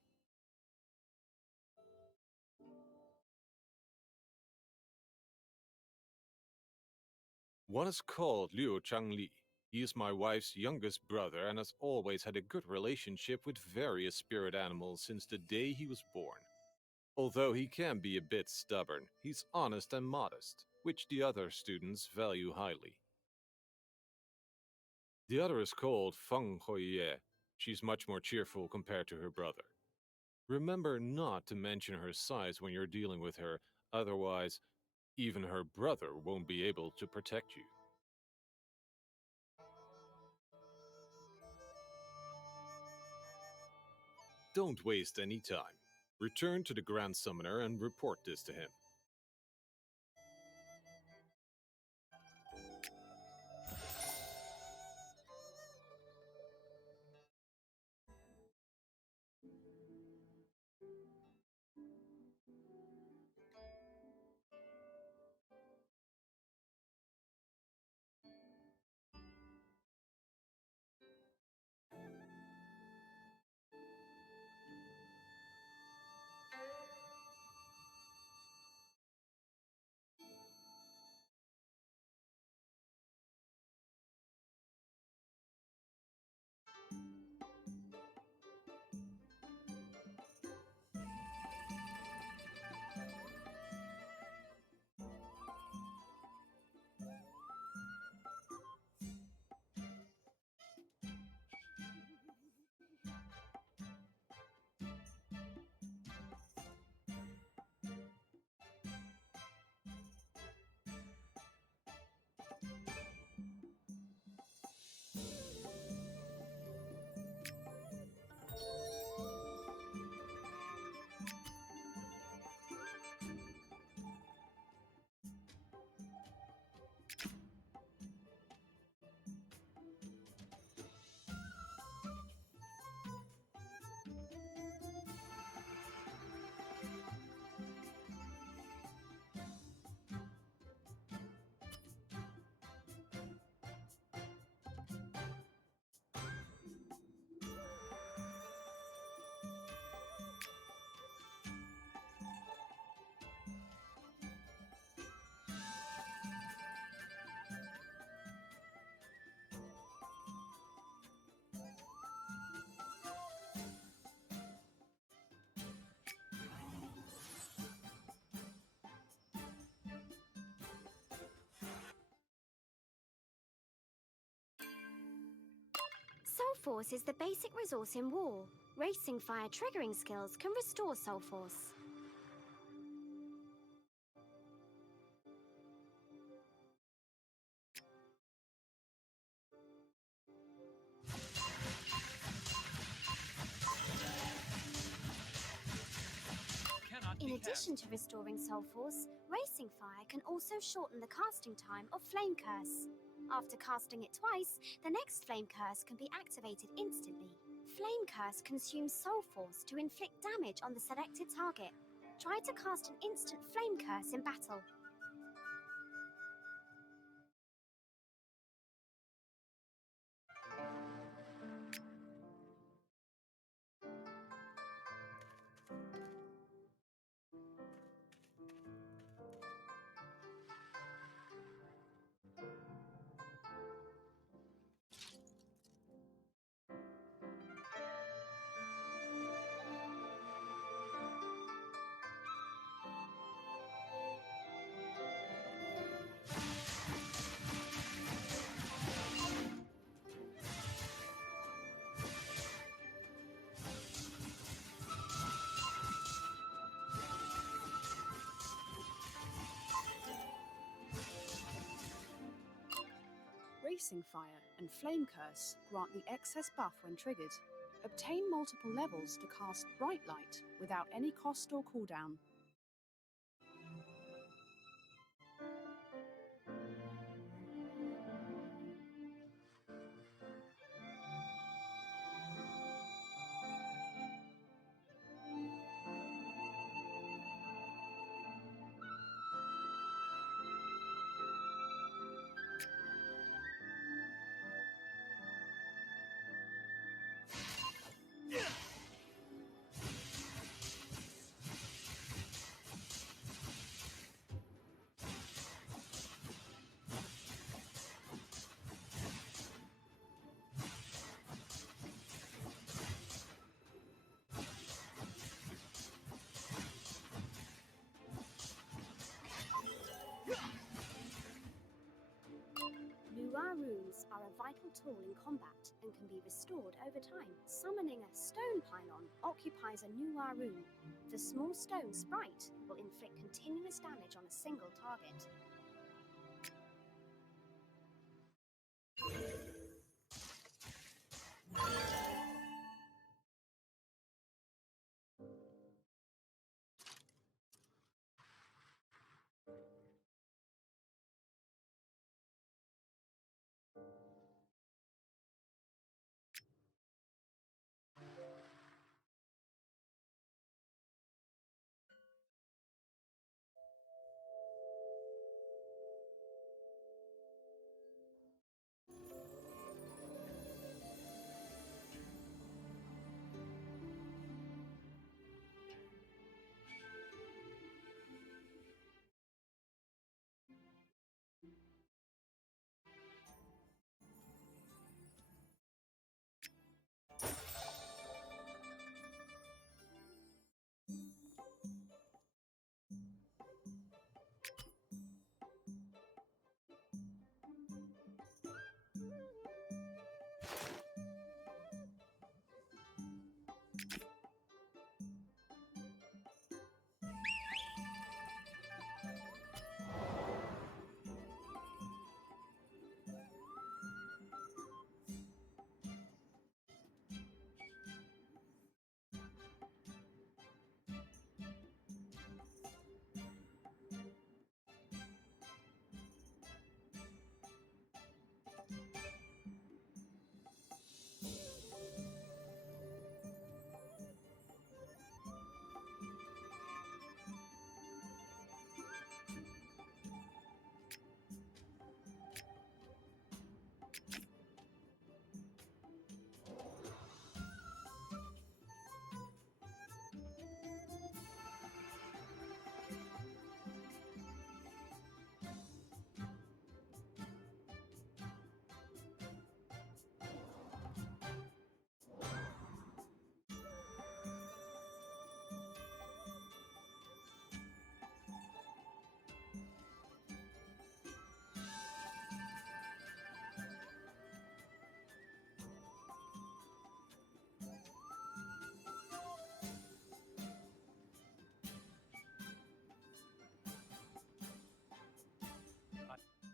One is called Liu Changli. He is my wife's youngest brother and has always had a good relationship with various spirit animals since the day he was born. Although he can be a bit stubborn, he's honest and modest, which the other students value highly. The other is called Feng Huiye. She's much more cheerful compared to her brother. Remember not to mention her size when you're dealing with her, otherwise, even her brother won't be able to protect you. Don't waste any time. Return to the Grand Summoner and report this to him. Soul Force is the basic resource in war. Racing fire triggering skills can restore Soul Force. In addition to restoring Soul Force, Racing Fire can also shorten the casting time of Flame Curse. After casting it twice, the next Flame Curse can be activated instantly. Flame Curse consumes Soul Force to inflict damage on the selected target. Try to cast an instant Flame Curse in battle. Racing Fire and Flame Curse grant the excess buff when triggered. Obtain multiple levels to cast Bright Light without any cost or cooldown. Nuwa runes are a vital tool in combat and can be restored over time. Summoning a stone pylon occupies a Nuwa rune. The small stone sprite will inflict continuous damage on a single target.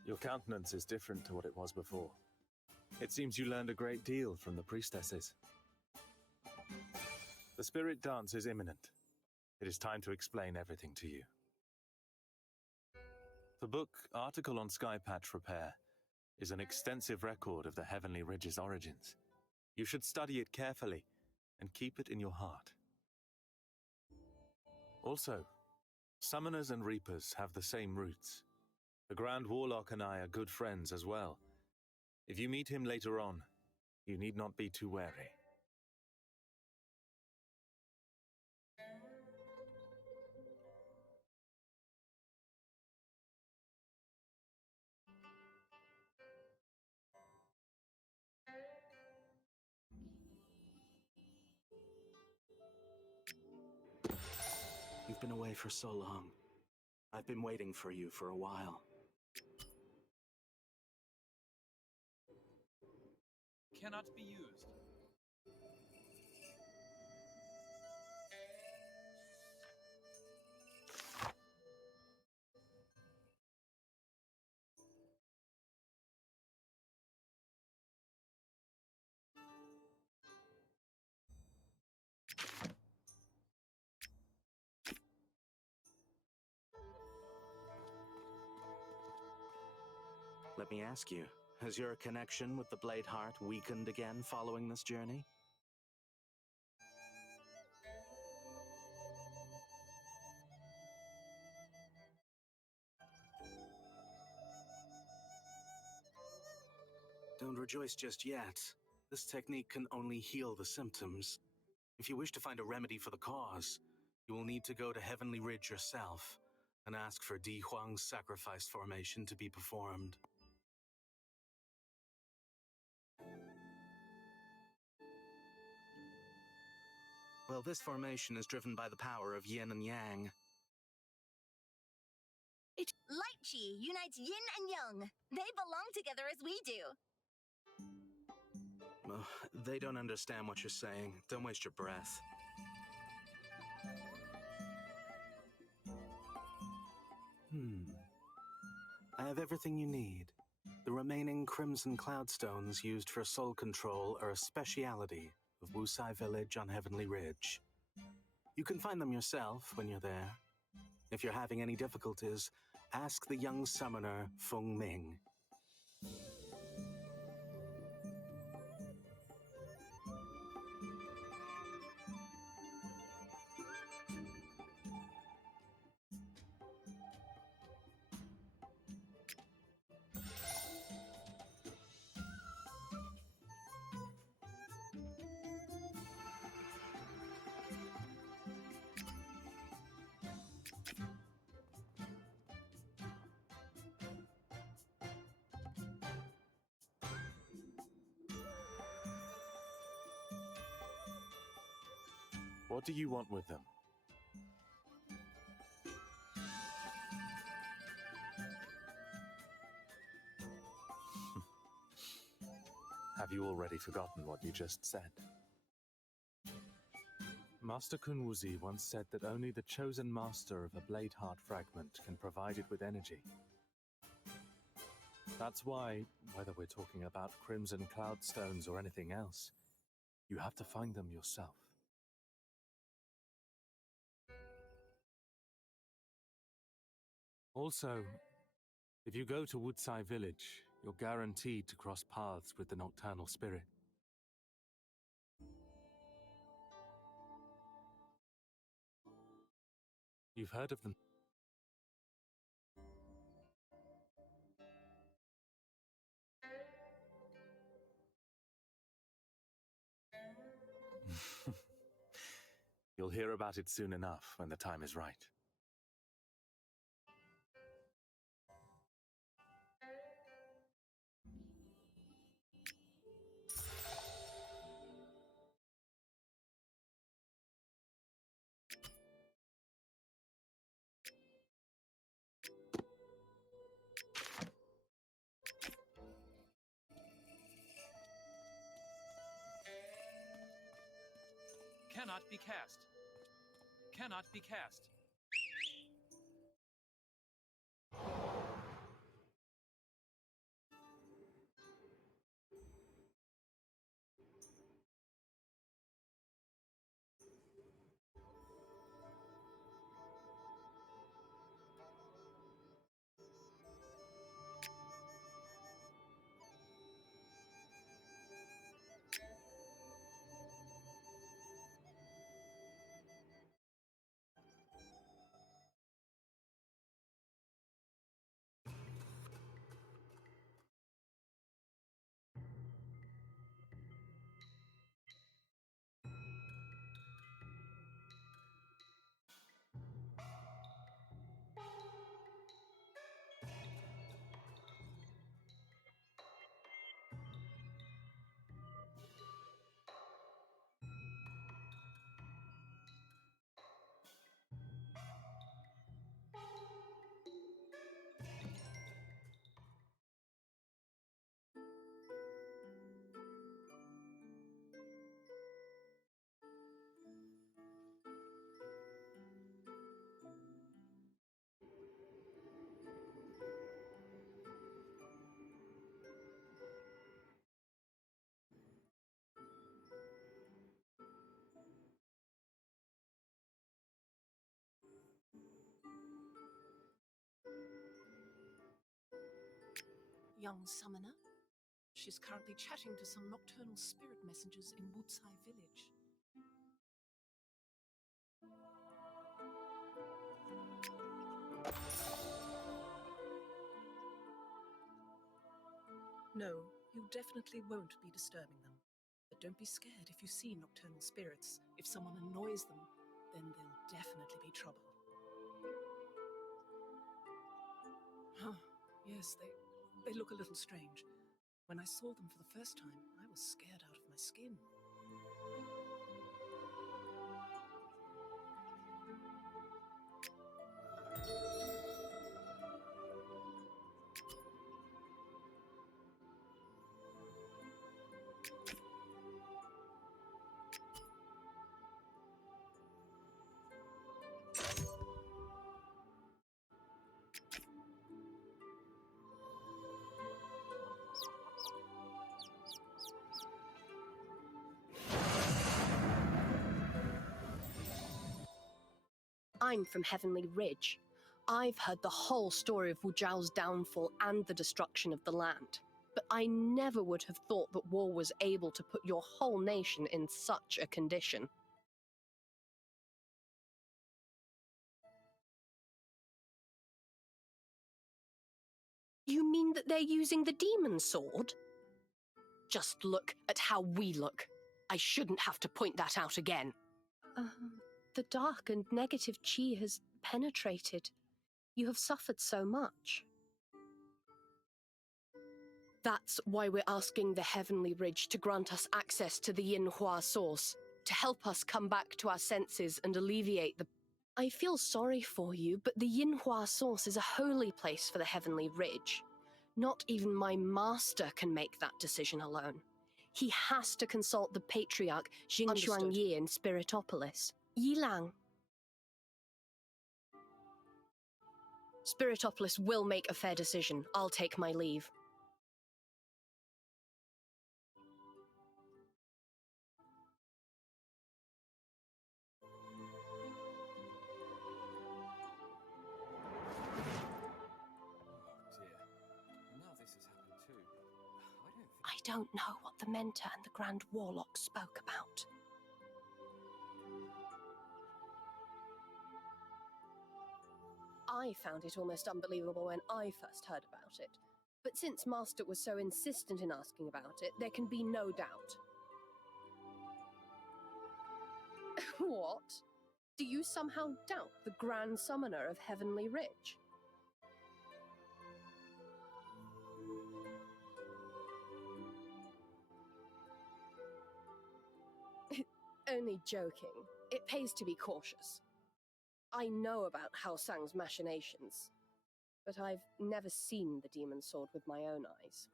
Your countenance is different to what it was before. It seems you learned a great deal from the priestesses. The spirit dance is imminent. It is time to explain everything to you. The book, Article on Skypatch Repair, is an extensive record of the Heavenly Ridge's origins. You should study it carefully and keep it in your heart. Also, Summoners and Reapers have the same roots. The Grand Warlock and I are good friends as well. If you meet him later on, you need not be too wary. You've been away for so long. I've been waiting for you for a while. Cannot be used. Let me ask you, has your connection with the Blade Heart weakened again following this journey? Don't rejoice just yet. This technique can only heal the symptoms. If you wish to find a remedy for the cause, you will need to go to Heavenly Ridge yourself and ask for Di Huang's sacrifice formation to be performed. Well, this formation is driven by the power of yin and yang. Light Chi unites yin and yang. They belong together as we do. They don't understand what you're saying. Don't waste your breath. I have everything you need. The remaining Crimson Cloudstones used for soul control are a speciality of Wusai Village on Heavenly Ridge. You can find them yourself when you're there. If you're having any difficulties, ask the young summoner Feng Ming. What do you want with them? Have you already forgotten what you just said? Master Kunwuzi once said that only the chosen master of a blade heart fragment can provide it with energy. That's why, whether we're talking about Crimson Cloudstones or anything else, you have to find them yourself. Also, if you go to Woodside Village, you're guaranteed to cross paths with the Nocturnal Spirit. You've heard of them? You'll hear about it soon enough when the time is right. Cannot be cast. Cannot be cast. young summoner. She's currently chatting to some nocturnal spirit messengers in Wutsai village. No, you definitely won't be disturbing them. But don't be scared if you see nocturnal spirits. If someone annoys them, then there'll definitely be trouble. Huh, yes, they look a little strange. When I saw them for the first time, I was scared out of my skin. I'm from Heavenly Ridge. I've heard the whole story of Wu Zhao's downfall and the destruction of the land. But I never would have thought that war was able to put your whole nation in such a condition. You mean that they're using the demon sword? Just look at how we look. I shouldn't have to point that out again. The dark and negative chi has penetrated. You have suffered so much. That's why we're asking the Heavenly Ridge to grant us access to the Yinhua source, to help us come back to our senses and alleviate the... I feel sorry for you, but the Yinhua source is a holy place for the Heavenly Ridge. Not even my master can make that decision alone. He has to consult the Patriarch Xingxuan Yi in Spiritopolis. Yilang. Spiritopolis will make a fair decision. I'll take my leave. I don't know what the Mentor and the Grand Warlock spoke about. I found it almost unbelievable when I first heard about it. But since Master was so insistent in asking about it, there can be no doubt. What? Do you somehow doubt the Grand Summoner of Heavenly Ridge? Only joking. It pays to be cautious. I know about Hao Sang's machinations, but I've never seen the demon sword with my own eyes.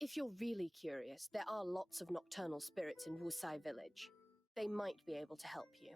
If you're really curious, there are lots of nocturnal spirits in Wusai village. They might be able to help you.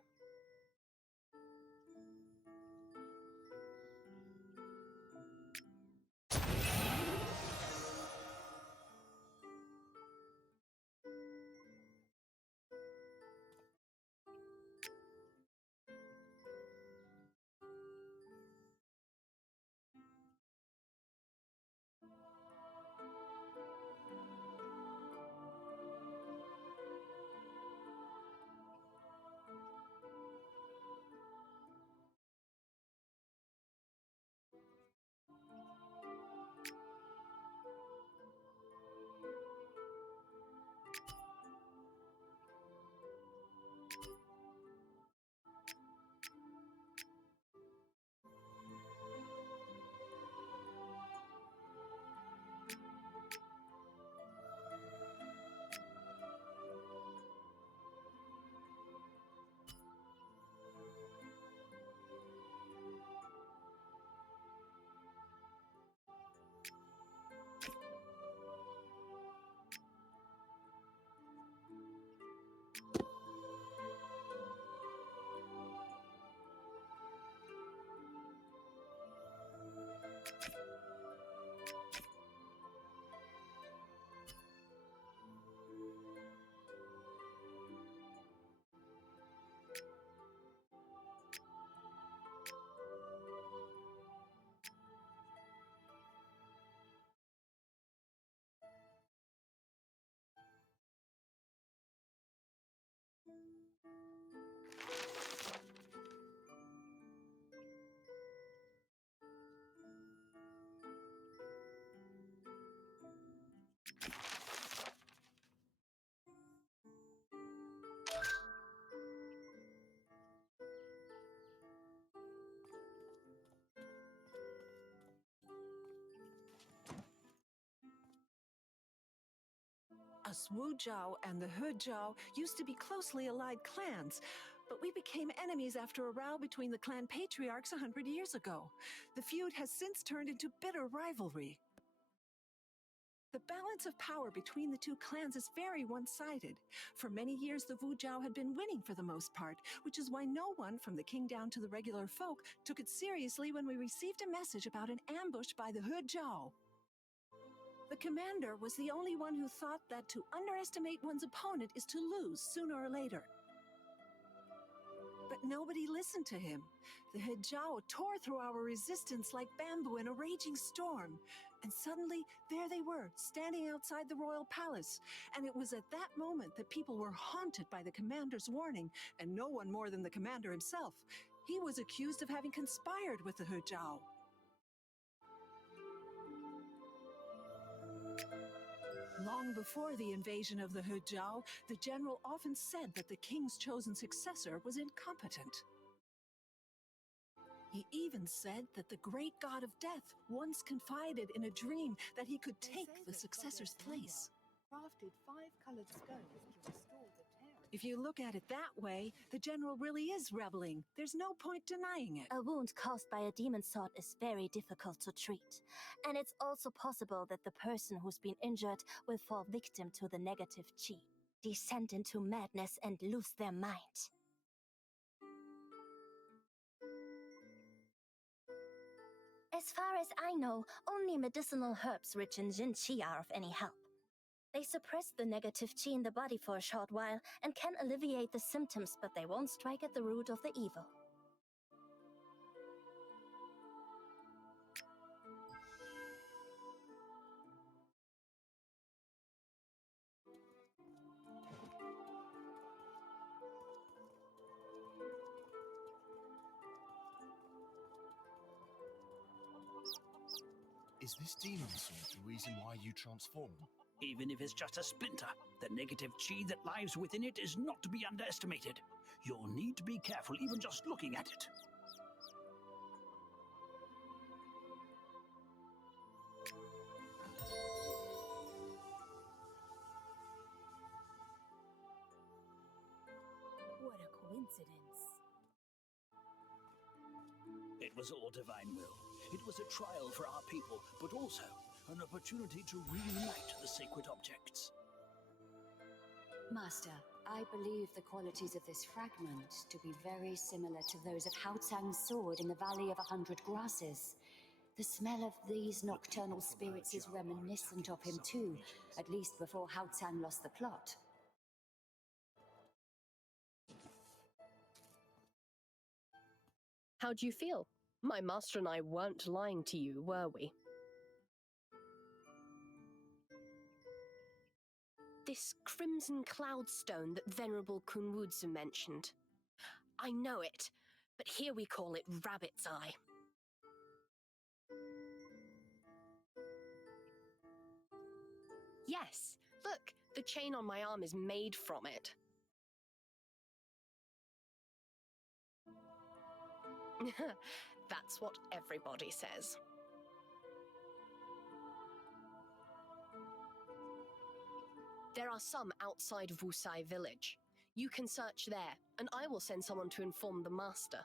Us Wu Zhao and the He Zhao used to be closely allied clans, but we became enemies after a row between the clan patriarchs 100 years ago. The feud has since turned into bitter rivalry. The balance of power between the two clans is very one-sided. For many years, the Wu Zhao had been winning for the most part, which is why no one, from the king down to the regular folk, took it seriously when we received a message about an ambush by the He Zhao. The commander was the only one who thought that to underestimate one's opponent is to lose sooner or later. But nobody listened to him. The He Zhao tore through our resistance like bamboo in a raging storm. And suddenly, there they were, standing outside the royal palace. And it was at that moment that people were haunted by the commander's warning, and no one more than the commander himself. He was accused of having conspired with the He Zhao. Long before the invasion of the He Zhao, the general often said that the king's chosen successor was incompetent. He even said that the great god of death once confided in a dream that he could take the successor's place. Crafted 5-colored scones to restore the terror. If you look at it that way, the general really is rebelling. There's no point denying it. A wound caused by a demon sword is very difficult to treat, and it's also possible that the person who's been injured will fall victim to the negative chi, descend into madness and lose their mind. As far as I know, only medicinal herbs rich in Jin Qi are of any help. They suppress the negative Qi in the body for a short while and can alleviate the symptoms, but they won't strike at the root of the evil. Is this demon sword the reason why you transform? Even if it's just a splinter, the negative chi that lies within it is not to be underestimated. You'll need to be careful even just looking at it. What a coincidence. It was all divine will. It was a trial for our people, but also an opportunity to reunite the sacred objects. Master, I believe the qualities of this fragment to be very similar to those of Hao Tsang's sword in the Valley of 100 Grasses. The smell of these nocturnal spirits is reminiscent of him too, at least before Hao Tsang lost the plot. How do you feel? My master and I weren't lying to you, were we? This crimson cloudstone that Venerable Kunwudzu mentioned. I know it, but here we call it Rabbit's Eye. Yes, look, the chain on my arm is made from it. That's what everybody says. There are some outside Wusai village. You can search there, and I will send someone to inform the master.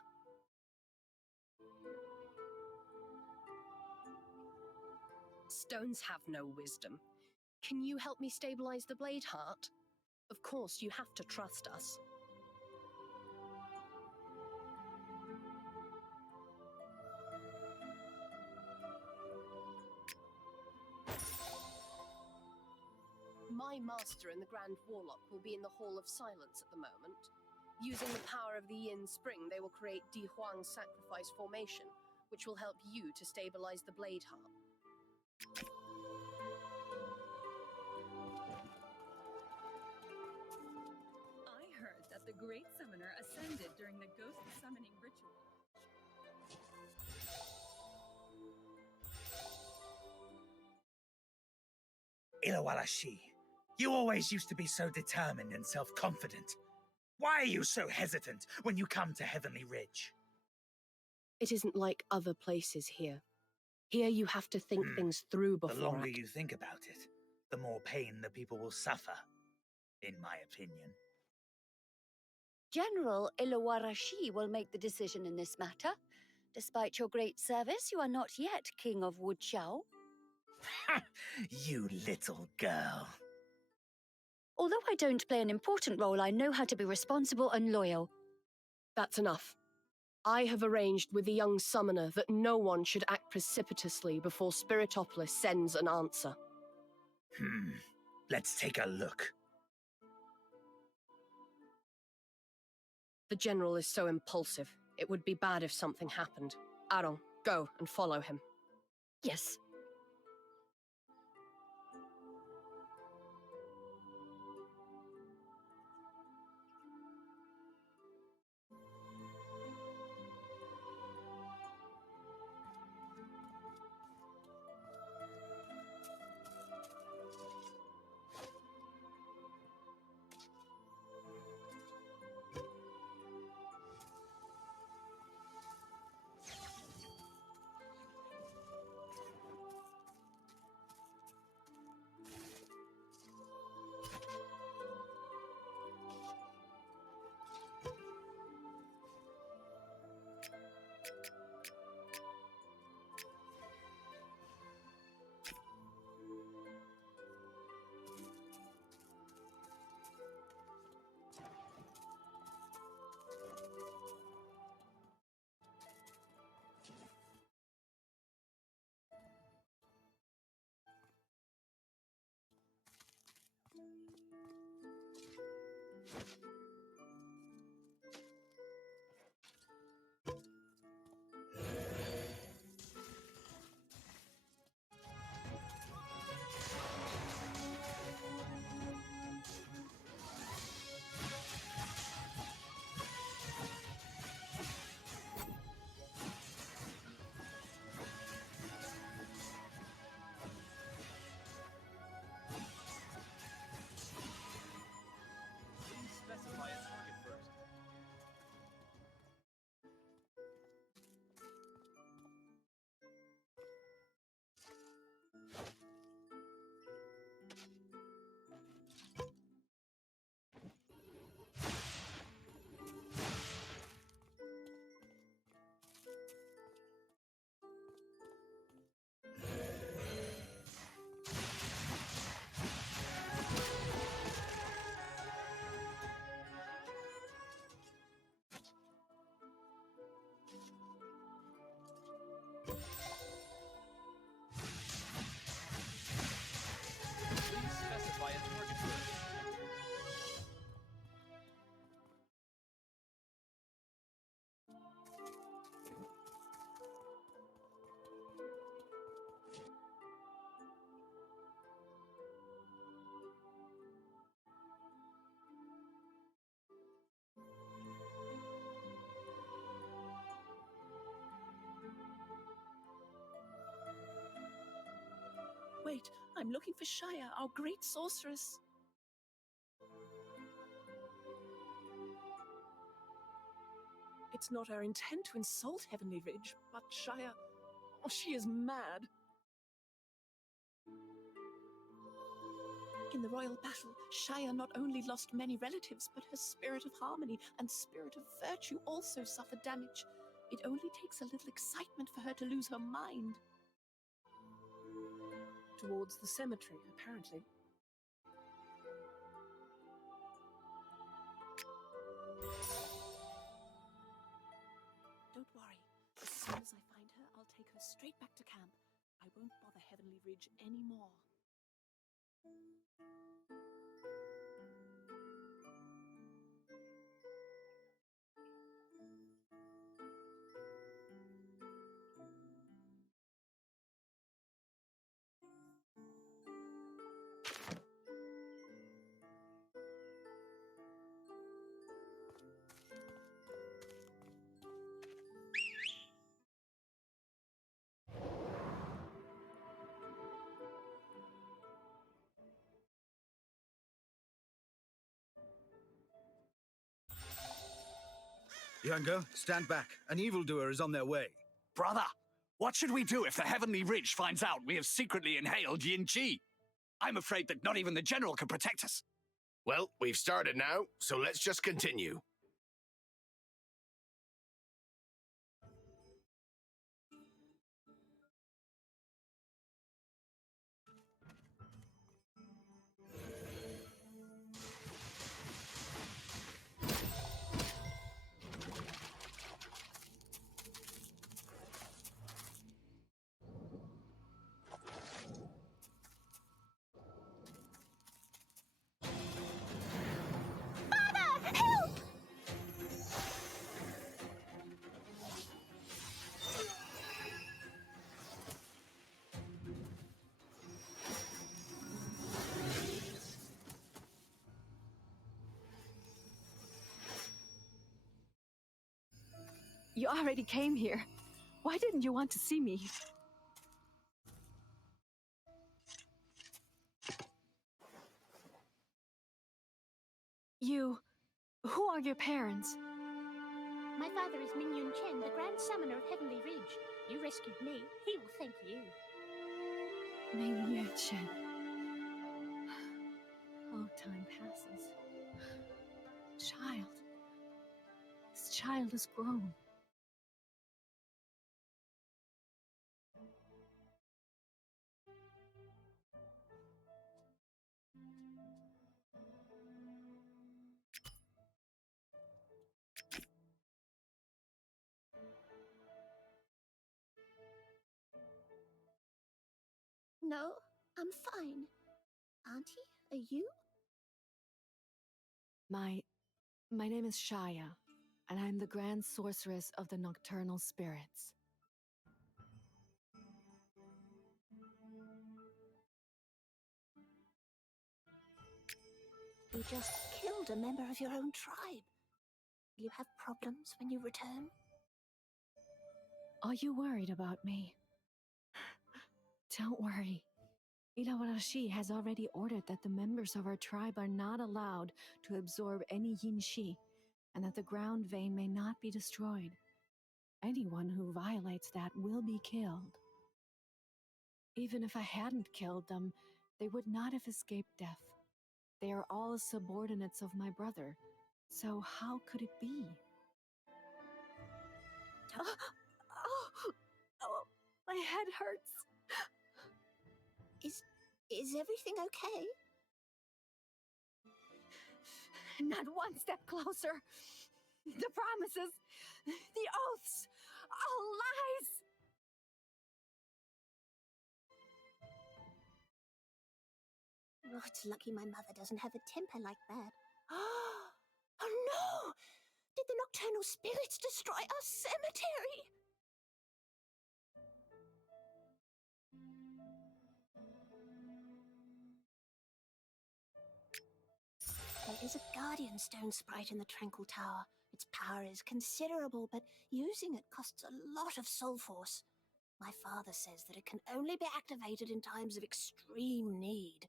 Stones have no wisdom. Can you help me stabilize the blade heart? Of course, you have to trust us. My master and the Grand Warlock will be in the Hall of Silence at the moment. Using the power of the Yin Spring, they will create Di Huang's sacrifice formation, which will help you to stabilize the blade heart. I heard that the Great Summoner ascended during the ghost summoning ritual. Ilawalashi, you always used to be so determined and self-confident. Why are you so hesitant when you come to Heavenly Ridge? It isn't like other places here. Here you have to think things through before. The longer you think about it, the more pain the people will suffer, in my opinion. General Ilawarashi will make the decision in this matter. Despite your great service, you are not yet King of Wuchao. You little girl. Although I don't play an important role, I know how to be responsible and loyal. That's enough. I have arranged with the young summoner that no one should act precipitously before Spiritopolis sends an answer. Let's take a look. The general is so impulsive. It would be bad if something happened. Arong, go and follow him. Yes. Specify a target first. Please specify a target first. Wait, I'm looking for Shaya, our great sorceress. It's not our intent to insult Heavenly Ridge, but Shaya... Oh, she is mad. In the royal battle, Shaya not only lost many relatives, but her spirit of harmony and spirit of virtue also suffered damage. It only takes a little excitement for her to lose her mind. Towards the cemetery, apparently. Don't worry. As soon as I find her, I'll take her straight back to camp. I won't bother Heavenly Ridge anymore. Younger, stand back. An evildoer is on their way. Brother, what should we do if the Heavenly Ridge finds out we have secretly inhaled Yin Chi? I'm afraid that not even the General can protect us. Well, we've started now, so let's just continue. You already came here. Why didn't you want to see me? Who are your parents? My father is Mingyun Chen, the Grand Summoner of Heavenly Ridge. You rescued me. He will thank you. Mingyun Chen. Oh, time passes. Child. This child is grown. No, I'm fine. Auntie, are you? My name is Shaya, and I'm the Grand Sorceress of the Nocturnal Spirits. You just killed a member of your own tribe. Will you have problems when you return? Are you worried about me? Don't worry. Ilawarashi has already ordered that the members of our tribe are not allowed to absorb any yin shi, and that the ground vein may not be destroyed. Anyone who violates that will be killed. Even if I hadn't killed them, they would not have escaped death. They are all subordinates of my brother, so how could it be? Oh, my head hurts. Is everything okay? Not one step closer. The promises, the oaths, all lies. Oh, it's lucky my mother doesn't have a temper like that. Oh no! Did the nocturnal spirits destroy our cemetery? There is a guardian stone sprite in the Tranquil Tower. Its power is considerable, but using it costs a lot of soul force. My father says that it can only be activated in times of extreme need.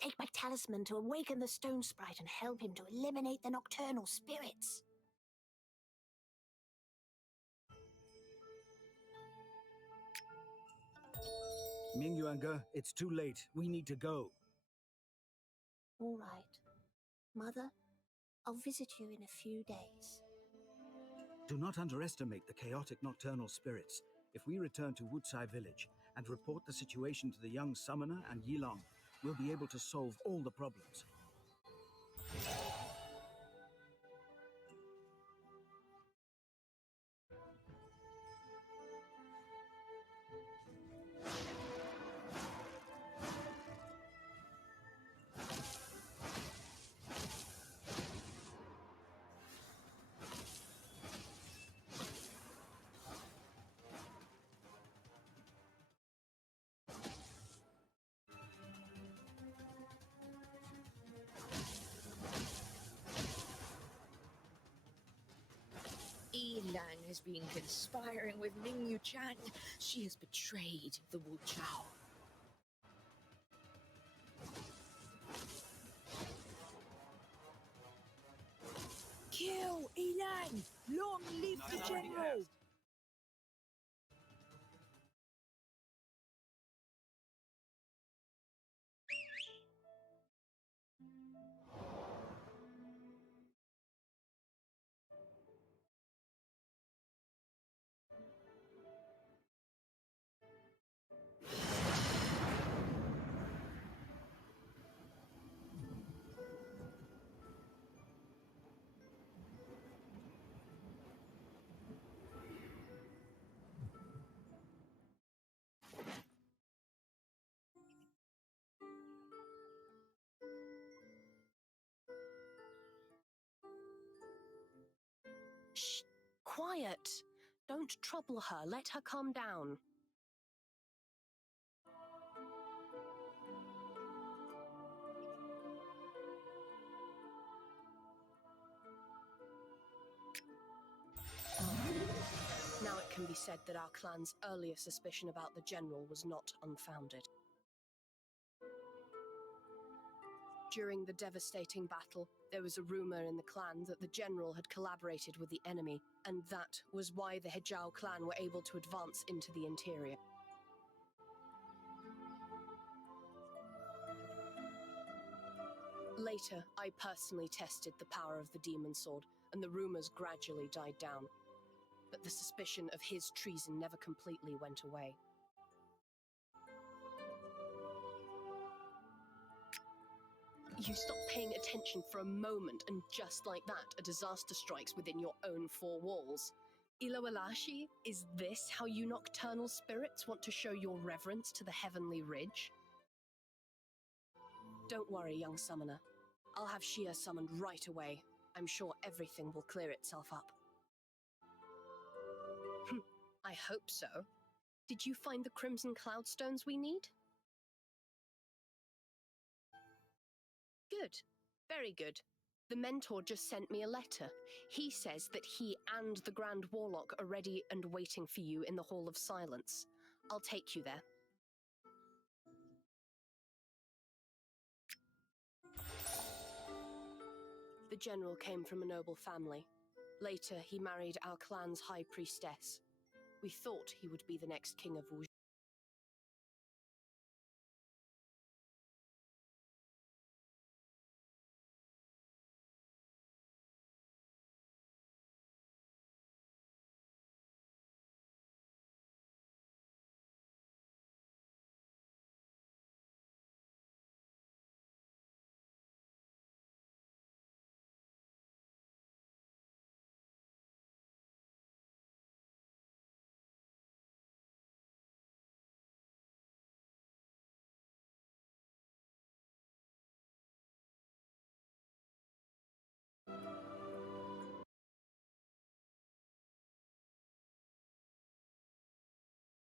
Take my talisman to awaken the stone sprite and help him to eliminate the nocturnal spirits. Mingyuanga, it's too late. We need to go. All right. Mother, I'll visit you in a few days. Do not underestimate the chaotic nocturnal spirits. If we return to Wutsai village and report the situation to the young summoner and Yilong, we'll be able to solve all the problems. Oline has been conspiring with Mingyu Chan. She has betrayed the Wu Chao. Kill Oline! Long live the General! quiet. Don't trouble her. Let her calm down. Now it can be said that our clan's earlier suspicion about the general was not unfounded. During the devastating battle, there was a rumor in the clan that the general had collaborated with the enemy, and that was why the Hejao clan were able to advance into the interior. Later, I personally tested the power of the demon sword, and the rumors gradually died down. But the suspicion of his treason never completely went away. You stop paying attention for a moment, and just like that, a disaster strikes within your own four walls. Ilowalashi, is this how you nocturnal spirits want to show your reverence to the heavenly ridge? Don't worry, young summoner. I'll have Shia summoned right away. I'm sure everything will clear itself up. I hope so. Did you find the crimson cloudstones we need? Good. Very good. The mentor just sent me a letter. He says that he and the Grand Warlock are ready and waiting for you in the Hall of Silence. I'll take you there. The general came from a noble family. Later, he married our clan's high priestess. We thought he would be the next king of Wu.